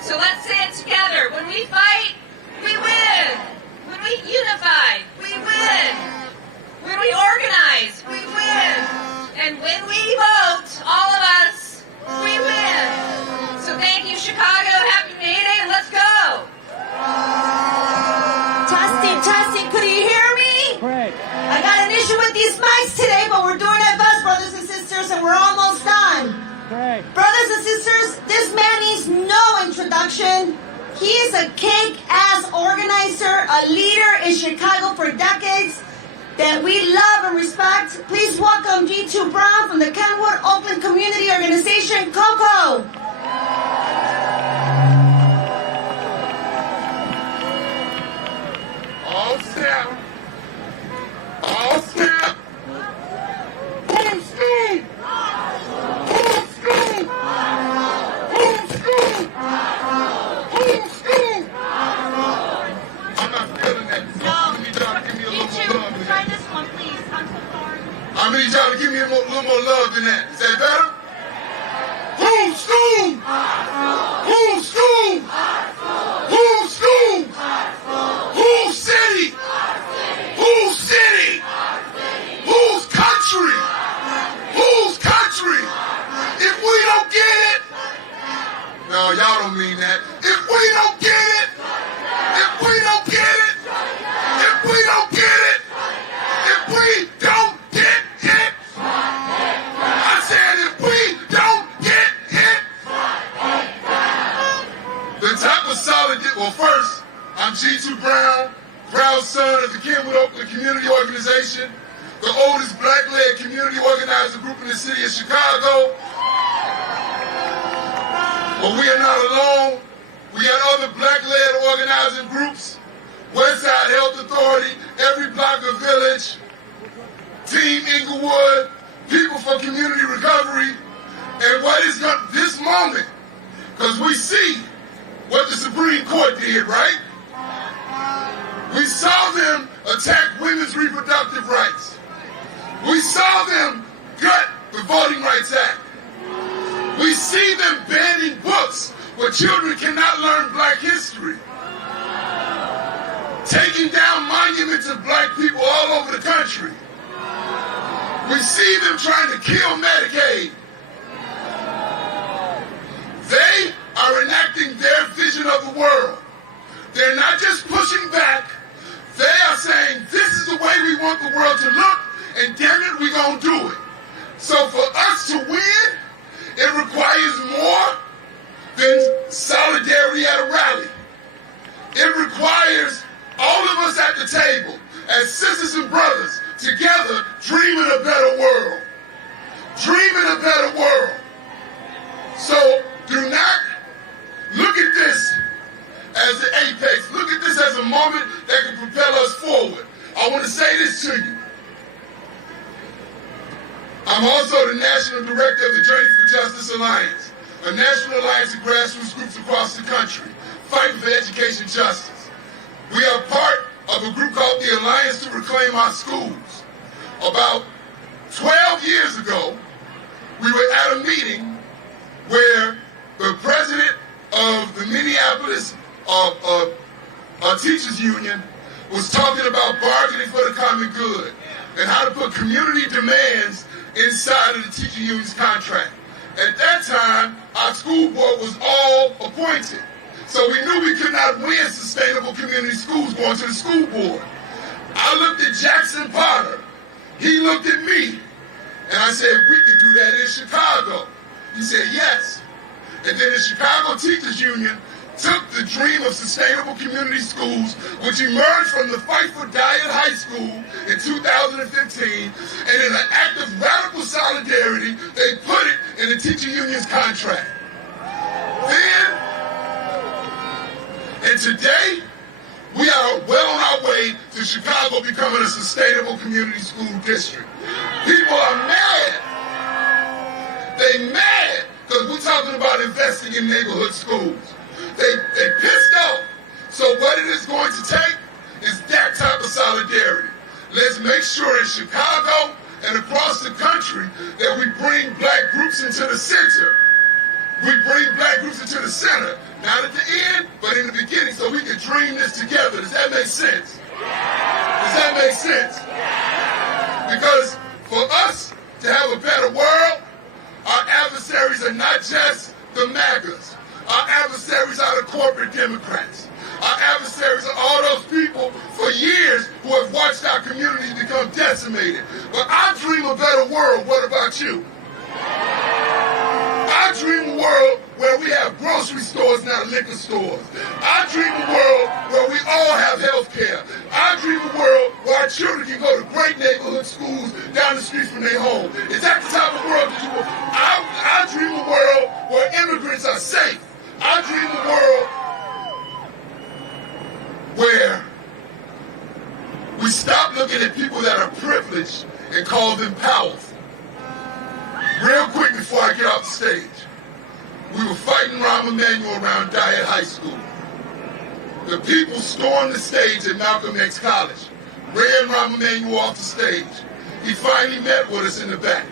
So let's say it together. When we fight, we win. When we unify, we win. When we organize, we win. And when we vote, all of us, we win. So thank you, Chicago. Happy May Day. Let's go. Testing, could you hear me? Craig. I got an issue with these mics today, but we're doing our best, brothers and sisters, and we're almost done. Craig. Brothers and sisters, this man needs no introduction. He is a kick-ass organizer, a leader in Chicago for decades that we love and respect. Please welcome G2 Brown from the Kenwood Oakland Community Organization, COCO. All snap. All snap. Homeschool. Homeschool. Homeschool. Homeschool. I'm not feeling that. I need y'all to give me a little more love than Try that. this one, please. I'm so sorry. I need y'all to give me a little more love than that. Is that better? Homeschool. Homeschool. Homeschool. Whose city? Whose city? Whose country? Whose country? If we don't get it, no, y'all don't mean that. If we don't get it, if we don't get it, if we don't get it, if we don't get it, I said if we don't get it, the type of solid, well, first, I'm G2 Brown, proud son of the Kenwood Oakland Community Organization, the oldest black-led community organizer group in the city of Chicago. But we are not alone. We have other black-led organizing groups, Westside Health Authority, Every Block of Village, Team Inglewood, People for Community Recovery, and what is this moment, because we see what the Supreme Court did, right? We saw them attack women's reproductive rights. We saw them gut the Voting Rights Act. We see them banning books where children cannot learn black history. Taking down monuments of black people all over the country. We see them trying to kill Medicaid. They are enacting their want the world to look, and damn it, we gonna do it. So for us to win, it requires more than solidarity at a rally. It requires all of us at the table, as sisters and brothers, together dreaming a better world. Dreaming a better world. So do not look at this as the apex. Look at this as a moment that can propel us forward. I want to say this to you. I'm also the National Director of the Journey for Justice Alliance, a national alliance of grassroots groups across the country fighting for education justice. We are part of a group called the Alliance to Reclaim Our Schools. About 12 years ago, we were at a meeting where the president of the Minneapolis Teachers Union was talking about bargaining for the common good and how to put community demands inside of the teacher union's contract. At that time, our school board was all appointed. So we knew we could not win sustainable community schools going to the school board. I looked at Jackson Potter. He looked at me. And I said, we could do that in Chicago. He said, yes. And then the Chicago Teachers Union took the dream of sustainable community schools, which emerged from the fight for Dyett High School in 2015, and in an act of radical solidarity, they put it in the teacher union's contract. And today, we are well on our way to Chicago becoming a sustainable community school district. People are mad. They mad because we're talking about investing in neighborhood schools. They pissed off. So what it is going to take is that type of solidarity. Let's make sure in Chicago and across the country that we bring black groups into the center. We bring black groups into the center, not at the end, but in the beginning, so we can dream this together. Does that make sense? Does that make sense? Because for us to have a better world, our adversaries are not just the MAGAs. Our adversaries are the corporate Democrats. Our adversaries are all those people for years who have watched our communities become decimated. But I dream a better world. What about you? I dream a world where we have grocery stores, not liquor stores. I dream a world where we all have health care. I dream a world where our children can go to great neighborhood schools down the streets from their home. Is that the type of world that you want? I dream a world where immigrants are safe. I dream a world where we stop looking at people that are privileged and call them powerful. Real quick before I get off the stage, we were fighting Rahm Emanuel around Dyett High School. The people stormed the stage at Malcolm X College, ran Rahm Emanuel off the stage. He finally met with us in the back.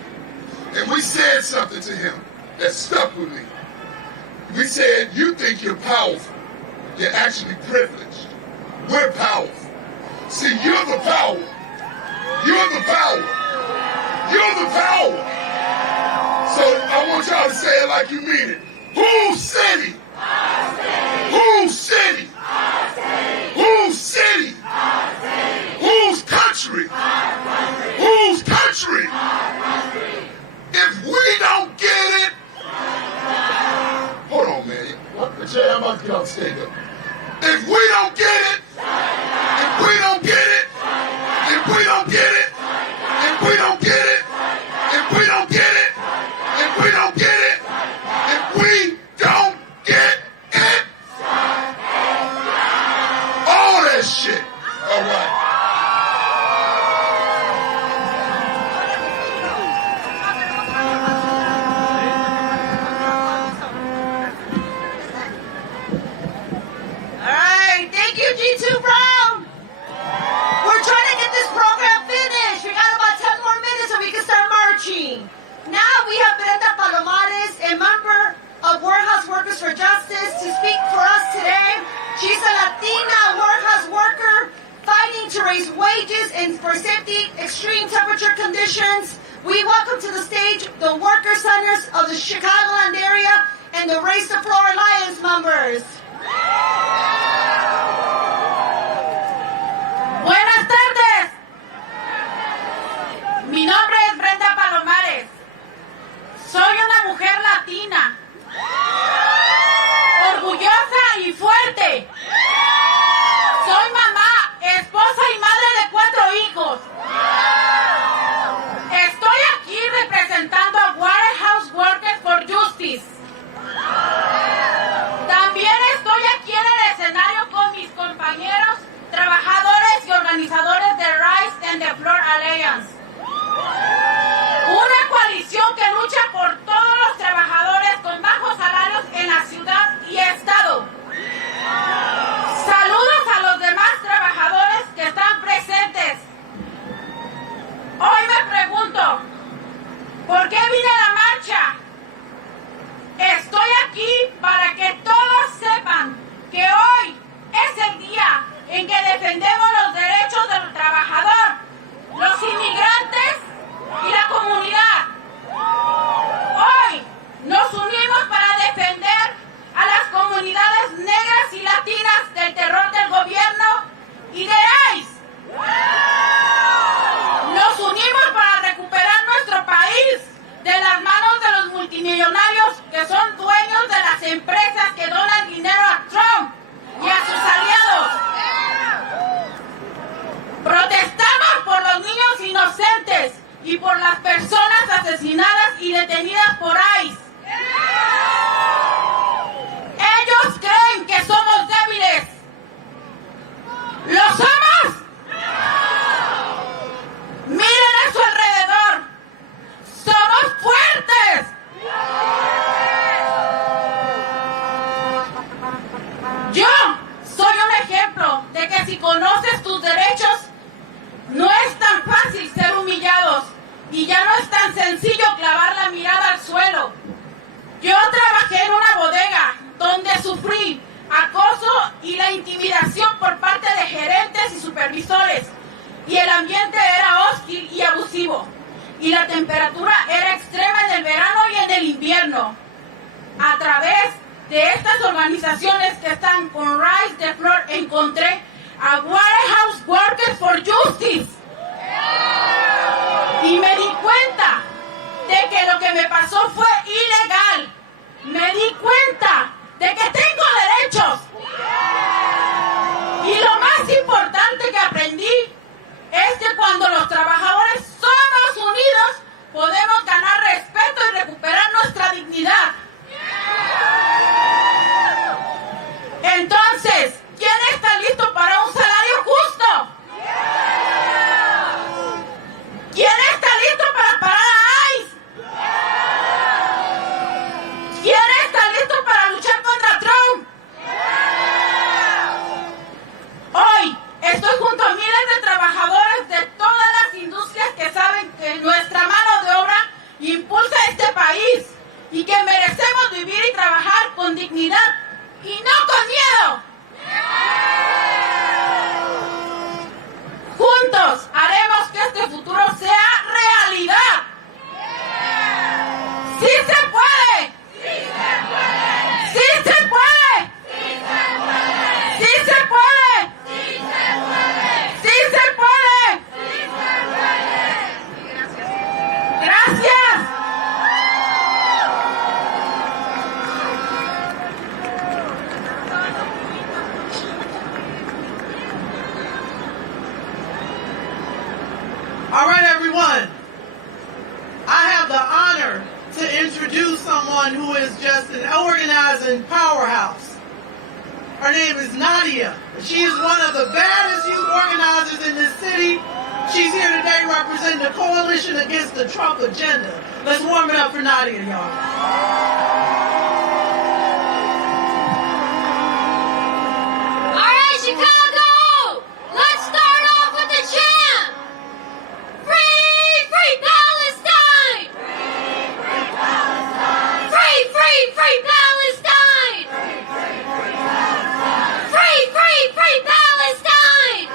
And we said something to him that stuck with me. We said, you think you're powerful. You're actually privileged. We're powerful. See, you're the power. You're the power. You're the power. So I want y'all to say it like you mean it. Whose city? Our city. Whose city? Our city. Whose city? Our city. Whose country? Our country. Whose country? Our country. If we don't get it, hold on, man. Jay, I'm about to get off stage. If we don't get it, if we don't get it, if we don't get it, if we don't get it, if we don't get it, if we don't get it, if we don't get it, all that shit. All right. G2 Brown. We're trying to get this program finished. We got about 10 more minutes so we can start marching. Now we have Brenda Palomares, a member of Warehouse Workers for Justice, to speak for us today. She's a Latina warehouse worker fighting to raise wages and for safety extreme temperature conditions. We welcome to the stage the worker centers of the Chicagoland area and the Race the Floor Alliance members. Buenas tardes. and the Floor Alliance. Una coalición que lucha por todos los trabajadores con bajos salarios en la ciudad y estado. Saludos a los demás trabajadores que están presentes. Hoy me pregunto, ¿por qué vine a la marcha? Estoy aquí para que todos sepan que hoy es el día en que defendemos los derechos del trabajador, los inmigrantes y la comunidad. Hoy nos unimos para defender a las comunidades negras y latinas del terror del gobierno y de ICE. Nos unimos para recuperar nuestro país de las manos de los multimillonarios que son dueños de las empresas que donan dinero a Trump y a sus aliados. Protestamos por los niños inocentes y por las personas asesinadas y detenidas por ICE. Ellos creen que somos débiles. ¿Lo somos? Miren a su alrededor. ¡Somos fuertes! Yo soy un ejemplo de que si conoces tus derechos, no es tan fácil ser humillados y ya no es tan sencillo clavar la mirada al suelo. Yo trabajé en una bodega donde sufrí acoso y la intimidación por parte de gerentes y supervisores, y el ambiente era hostil y abusivo, y la temperatura era extrema en el verano y en el invierno. A través de estas organizaciones que están con Rise the Floor encontré a Warehouse Workers for Justice. Y me di cuenta de que lo que me pasó fue ilegal. Me di cuenta de que tengo derechos. Y lo más importante que aprendí es que cuando los trabajadores somos unidos, podemos ganar respeto y recuperar nuestra dignidad. Entonces, ¿quién está listo para un salario justo? ¿Quién está listo para parar a ICE? ¿Quién está listo para luchar contra Trump? Hoy estoy junto a miles de trabajadores de todas las industrias que saben que nuestra mano de obra impulsa este país y que merecemos vivir y trabajar con dignidad y no con miedo. Juntos haremos que este futuro sea realidad. ¡Sí se puede! ¡Sí se puede! ¡Sí se puede! ¡Sí se puede! ¡Sí se puede! ¡Gracias! All right, everyone. I have the honor to introduce someone who is just an organizing powerhouse. Her name is Nadia. She is one of the baddest youth organizers in this city. She's here today representing the Coalition Against the Trump Agenda. Let's warm it up for Nadia, y'all. All right, Chicago! Let's start off with the chant! Free, free Palestine! Free, free Palestine! Free, free, free Palestine! Free, free, free Palestine!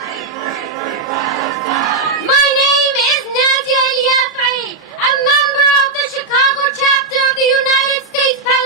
My name is Nadia El-Yafai, a member of the Chicago chapter of the United States Palestine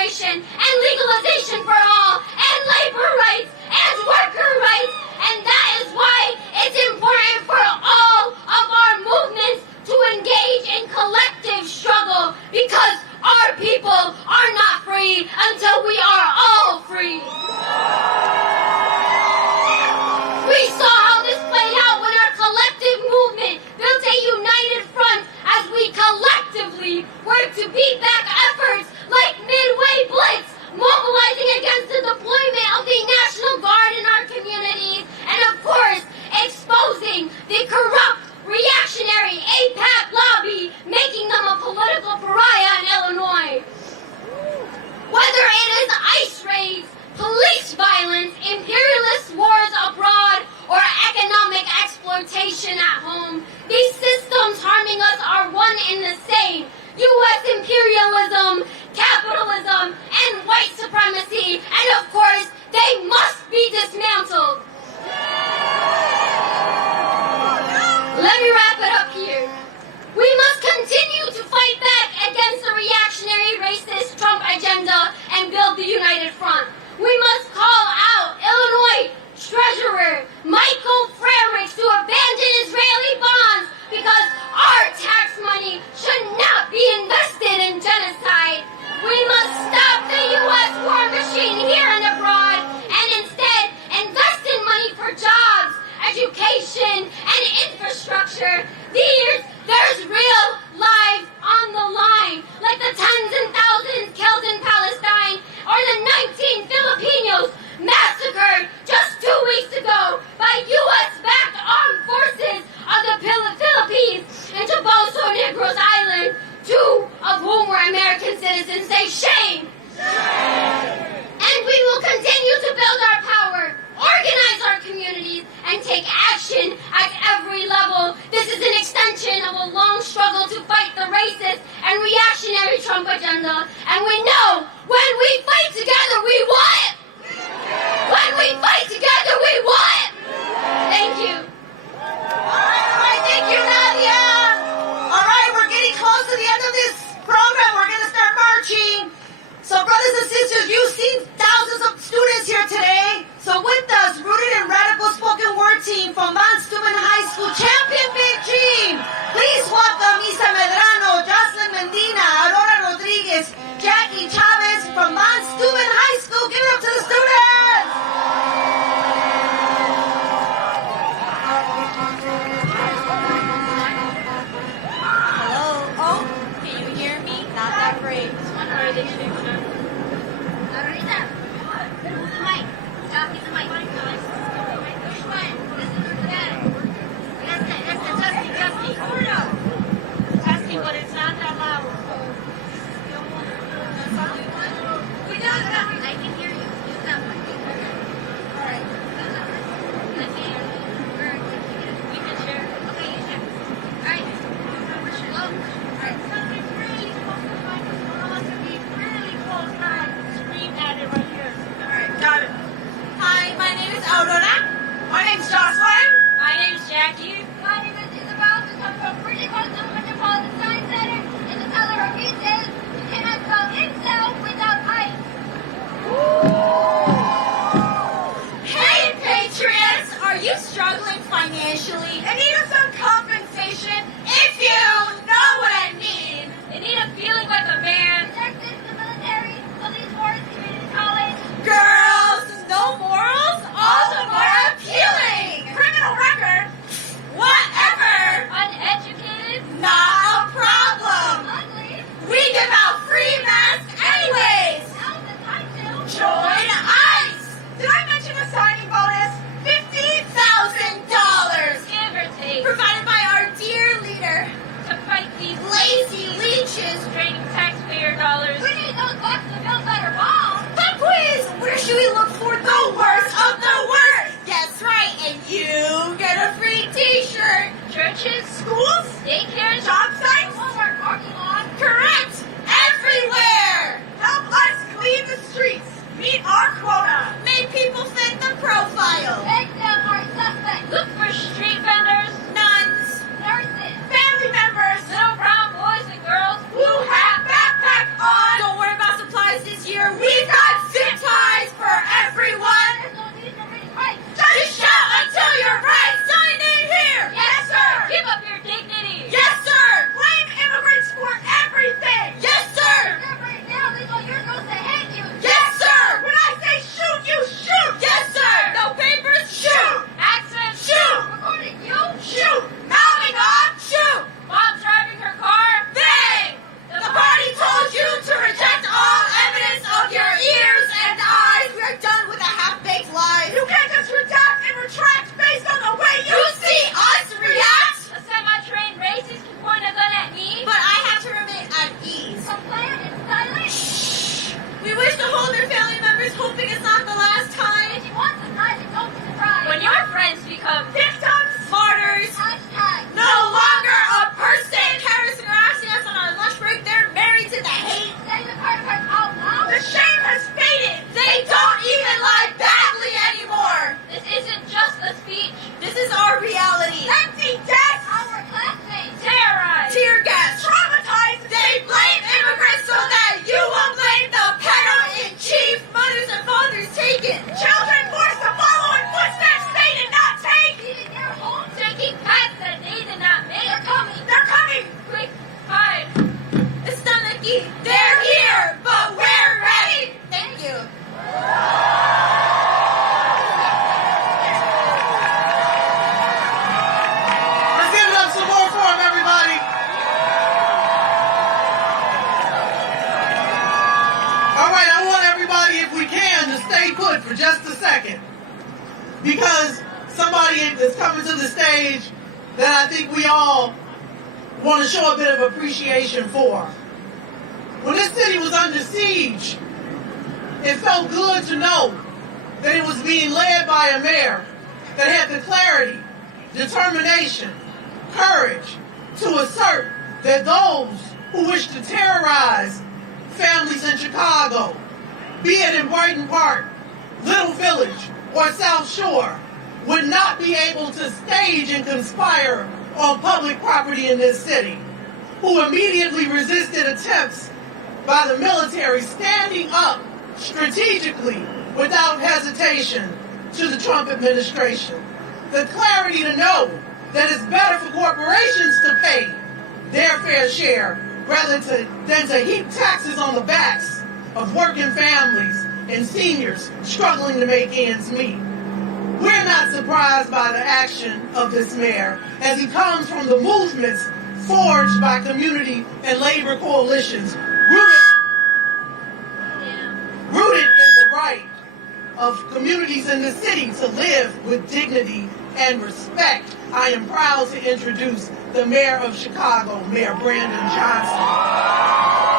immigration and legalization for all, and labor rights and worker rights. And that is why it's important for all of our movements to engage in collective struggle, because our people are not free until we are all free. We saw how this played out when our collective movement built a united front as we collectively worked to beat back efforts like Midway Blitz, mobilizing against the deployment of the National Guard in our communities, and of course, exposing the corrupt, reactionary APAC lobby, making them a political pariah in Illinois. Whether it is ICE raids, police violence, imperialist wars abroad, or economic exploitation at home, these systems harming us are one and the same. U.S. imperialism, capitalism, and white supremacy, and of course, they must be dismantled. Let me wrap it up here. We must continue to fight back against the reactionary, racist Trump agenda and build the united front. We must call out Illinois Treasurer Michael Frericks to abandon Israeli bonds, because our tax money should not be invested in genocide. We must stop the U.S. war machine here and abroad, and instead invest in money for jobs, education, and infrastructure. There's real lives on the line, like the tens and thousands killed in Palestine, or the 19 Filipinos massacred just 2 weeks ago by U.S.-backed armed forces of the Philippines and Toboso Negros Island, 2 of whom were American citizens. Say shame! And we will continue to build our power, organize our communities, and take action at every level. This is an extension of a long struggle to fight the racist and reactionary Trump agenda. And we know when we fight together, we won! When we fight together, we won! Thank you. All right, thank you, Nadia. All right, we're getting close to the end of this program. We're going to start marching. So, brothers and sisters, you've seen thousands of students here today. So, with us, rooted in radical spoken word team from Van Steuben High School, champion big team. Please welcome Isa Medrano, Jocelyn Medina, Aurora Rodriguez, Jackie Chavez from Van Steuben High School. Give it up to the students. Hello? Oh, can you hear me? Not that great. Just one more thing. Aurorita, who's the mic? Jockey's the mic. Which one? This is the guy. That's the Justy. Justy, but it's not that loud. I can hear you. Use that one. All right. We can share. Okay, you share. All right. Hello. All right. Something really close to the microphone. I want to be really close by. Scream at it right here. All right. Got it. Hi, my name is Aurora. My name's Jocelyn. My name's Jackie. My name is Isabel. We come from pretty close to the Metropolitan Science Center. And the teller of me says you cannot spell incel without ice. Hey, Patriots! Are you struggling financially and need some compensation? If you know what I mean. You need a feeling like a man. Protected the military, police force, community college. Girls, no morals, all the more appealing. Criminal record, whatever. Uneducated. Not a problem. Ugly. We give out free masks anyways. Now's the time to. Join ICE. Did I mention a signing bonus? $50,000. Give or take. Provided by our dear leader. To fight these Lazy leeches. draining taxpayer dollars. We need those bucks to build better walls. Pop quiz! Where should we look for the worst of the worst? That's right, and you get a free t-shirt. Churches, Schools? daycares, Job sites? Walmart parking lot. Correct! Everywhere! Help us clean the streets. Meet our quota. Make people fit the profile. Take down our suspects. Look for street vendors, Nuns. nurses, Family members. little brown boys and girls Who have backpack on. Don't worry about supplies this year. hold their family members, hoping it's not the last time. If you want surprise, don't be surprised. When your friends become victims, martyrs, Hashtag. no longer a person. Harrison harassing us on our lunch break. They're married to the hate. Say the curse words out loud. The shame has faded. They don't even lie badly anymore. This isn't just a speech. This is our reality. Empty desks, Our classmates. terrorized, tear gas, traumatized. They blame immigrants so that you will blame the pedo-in-chief. Mothers and fathers taken. Children forced to follow in footsteps they did not take. Leaving their homes. Taking paths that they did not make. They're coming. They're coming. Quick, hide. Están aquí. They're here, but we're ready. Thank you. Let's give it up some more for him, everybody. All right, I want everybody, if we can, to stay put for just a second. Because somebody is coming to the stage that I think we all want to show a bit of appreciation for. When this city was under siege, it felt good to know that it was being led by a mayor that had the clarity, determination, courage to assert that those who wish to terrorize families in Chicago, be it in Brighton Park, Little Village, or South Shore, would not be able to stage and conspire on public property in this city, who immediately resisted attempts by the military standing up strategically without hesitation to the Trump administration. The clarity to know that it's better for corporations to pay their fair share than to heap taxes on the backs of working families and seniors struggling to make ends meet. We're not surprised by the action of this mayor as he comes from the movements forged by community and labor coalitions rooted in the right of communities in the city to live with dignity and respect. I am proud to introduce the mayor of Chicago, Mayor Brandon Johnson.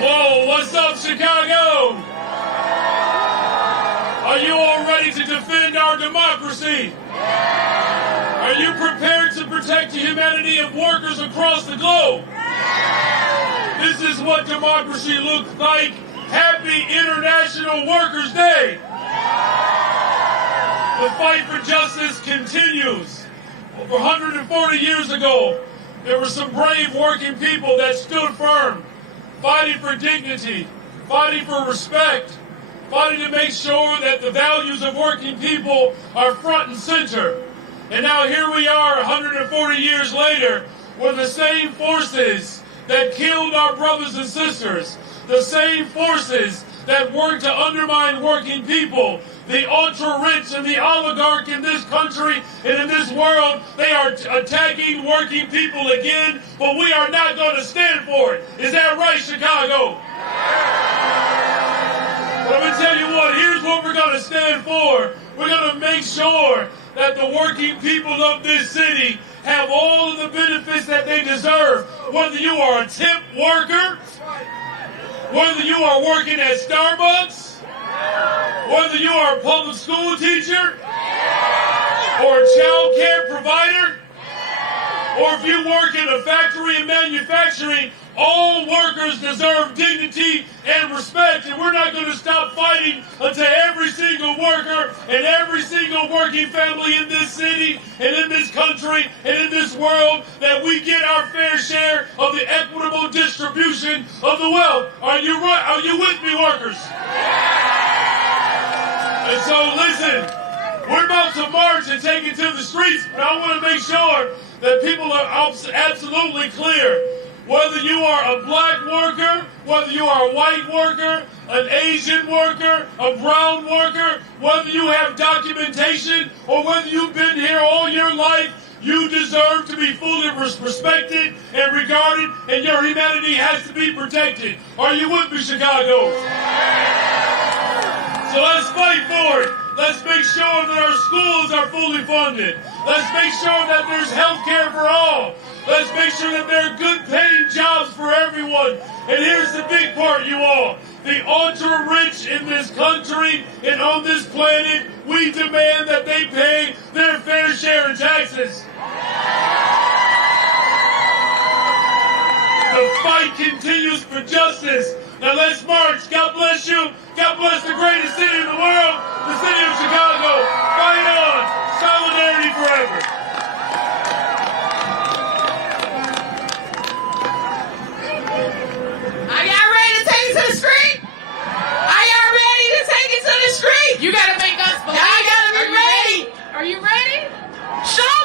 Whoa, what's up, Chicago? Are you all ready to defend our democracy? Are you prepared to protect the humanity of workers across the globe? This is what democracy looks like. Happy International Workers' Day. The fight for justice continues. Over 140 years ago, there were some brave working people that stood firm, fighting for dignity, fighting for respect, fighting to make sure that the values of working people are front and center. And now here we are 140 years later with the same forces that killed our brothers and sisters, the same forces that work to undermine working people, the ultra-rich and the oligarch in this country and in this world. They are attacking working people again, but we are not going to stand for it. Is that right, Chicago? But I'm going to tell you what, here's what we're going to stand for. We're going to make sure that the working people of this city have all of the benefits that they deserve. Whether you are a tip worker, whether you are working at Starbucks, whether you are a public school teacher, or a child care provider, or if you work in a factory in manufacturing, all workers deserve dignity and respect, and we're not going to stop fighting until every single worker and every single working family in this city and in this country and in this world, that we get our fair share of the equitable distribution of the wealth. Are you right? Are you with me, workers? And so listen, we're about to march and take it to the streets, but I want to make sure that people are absolutely clear. Whether you are a black worker, whether you are a white worker, an Asian worker, a brown worker, whether you have documentation or whether you've been here all your life, you deserve to be fully respected and regarded, and your humanity has to be protected. Are you with me, Chicago? So let's fight for it. Let's make sure that our schools are fully funded. Let's make sure that there's health care for all. Let's make sure that there are good paying jobs for everyone. And here's the big part, you all. The ultra rich in this country and on this planet, we demand that they pay their fair share in taxes. The fight continues for justice. Now let's march. God bless you. God bless the greatest city in the world, the city of Chicago. Fight on. Solidarity forever. Are y'all ready to take it to the street? Are y'all ready to take it to the street? You gotta make us believe. Y'all gotta be ready. Are you ready? Show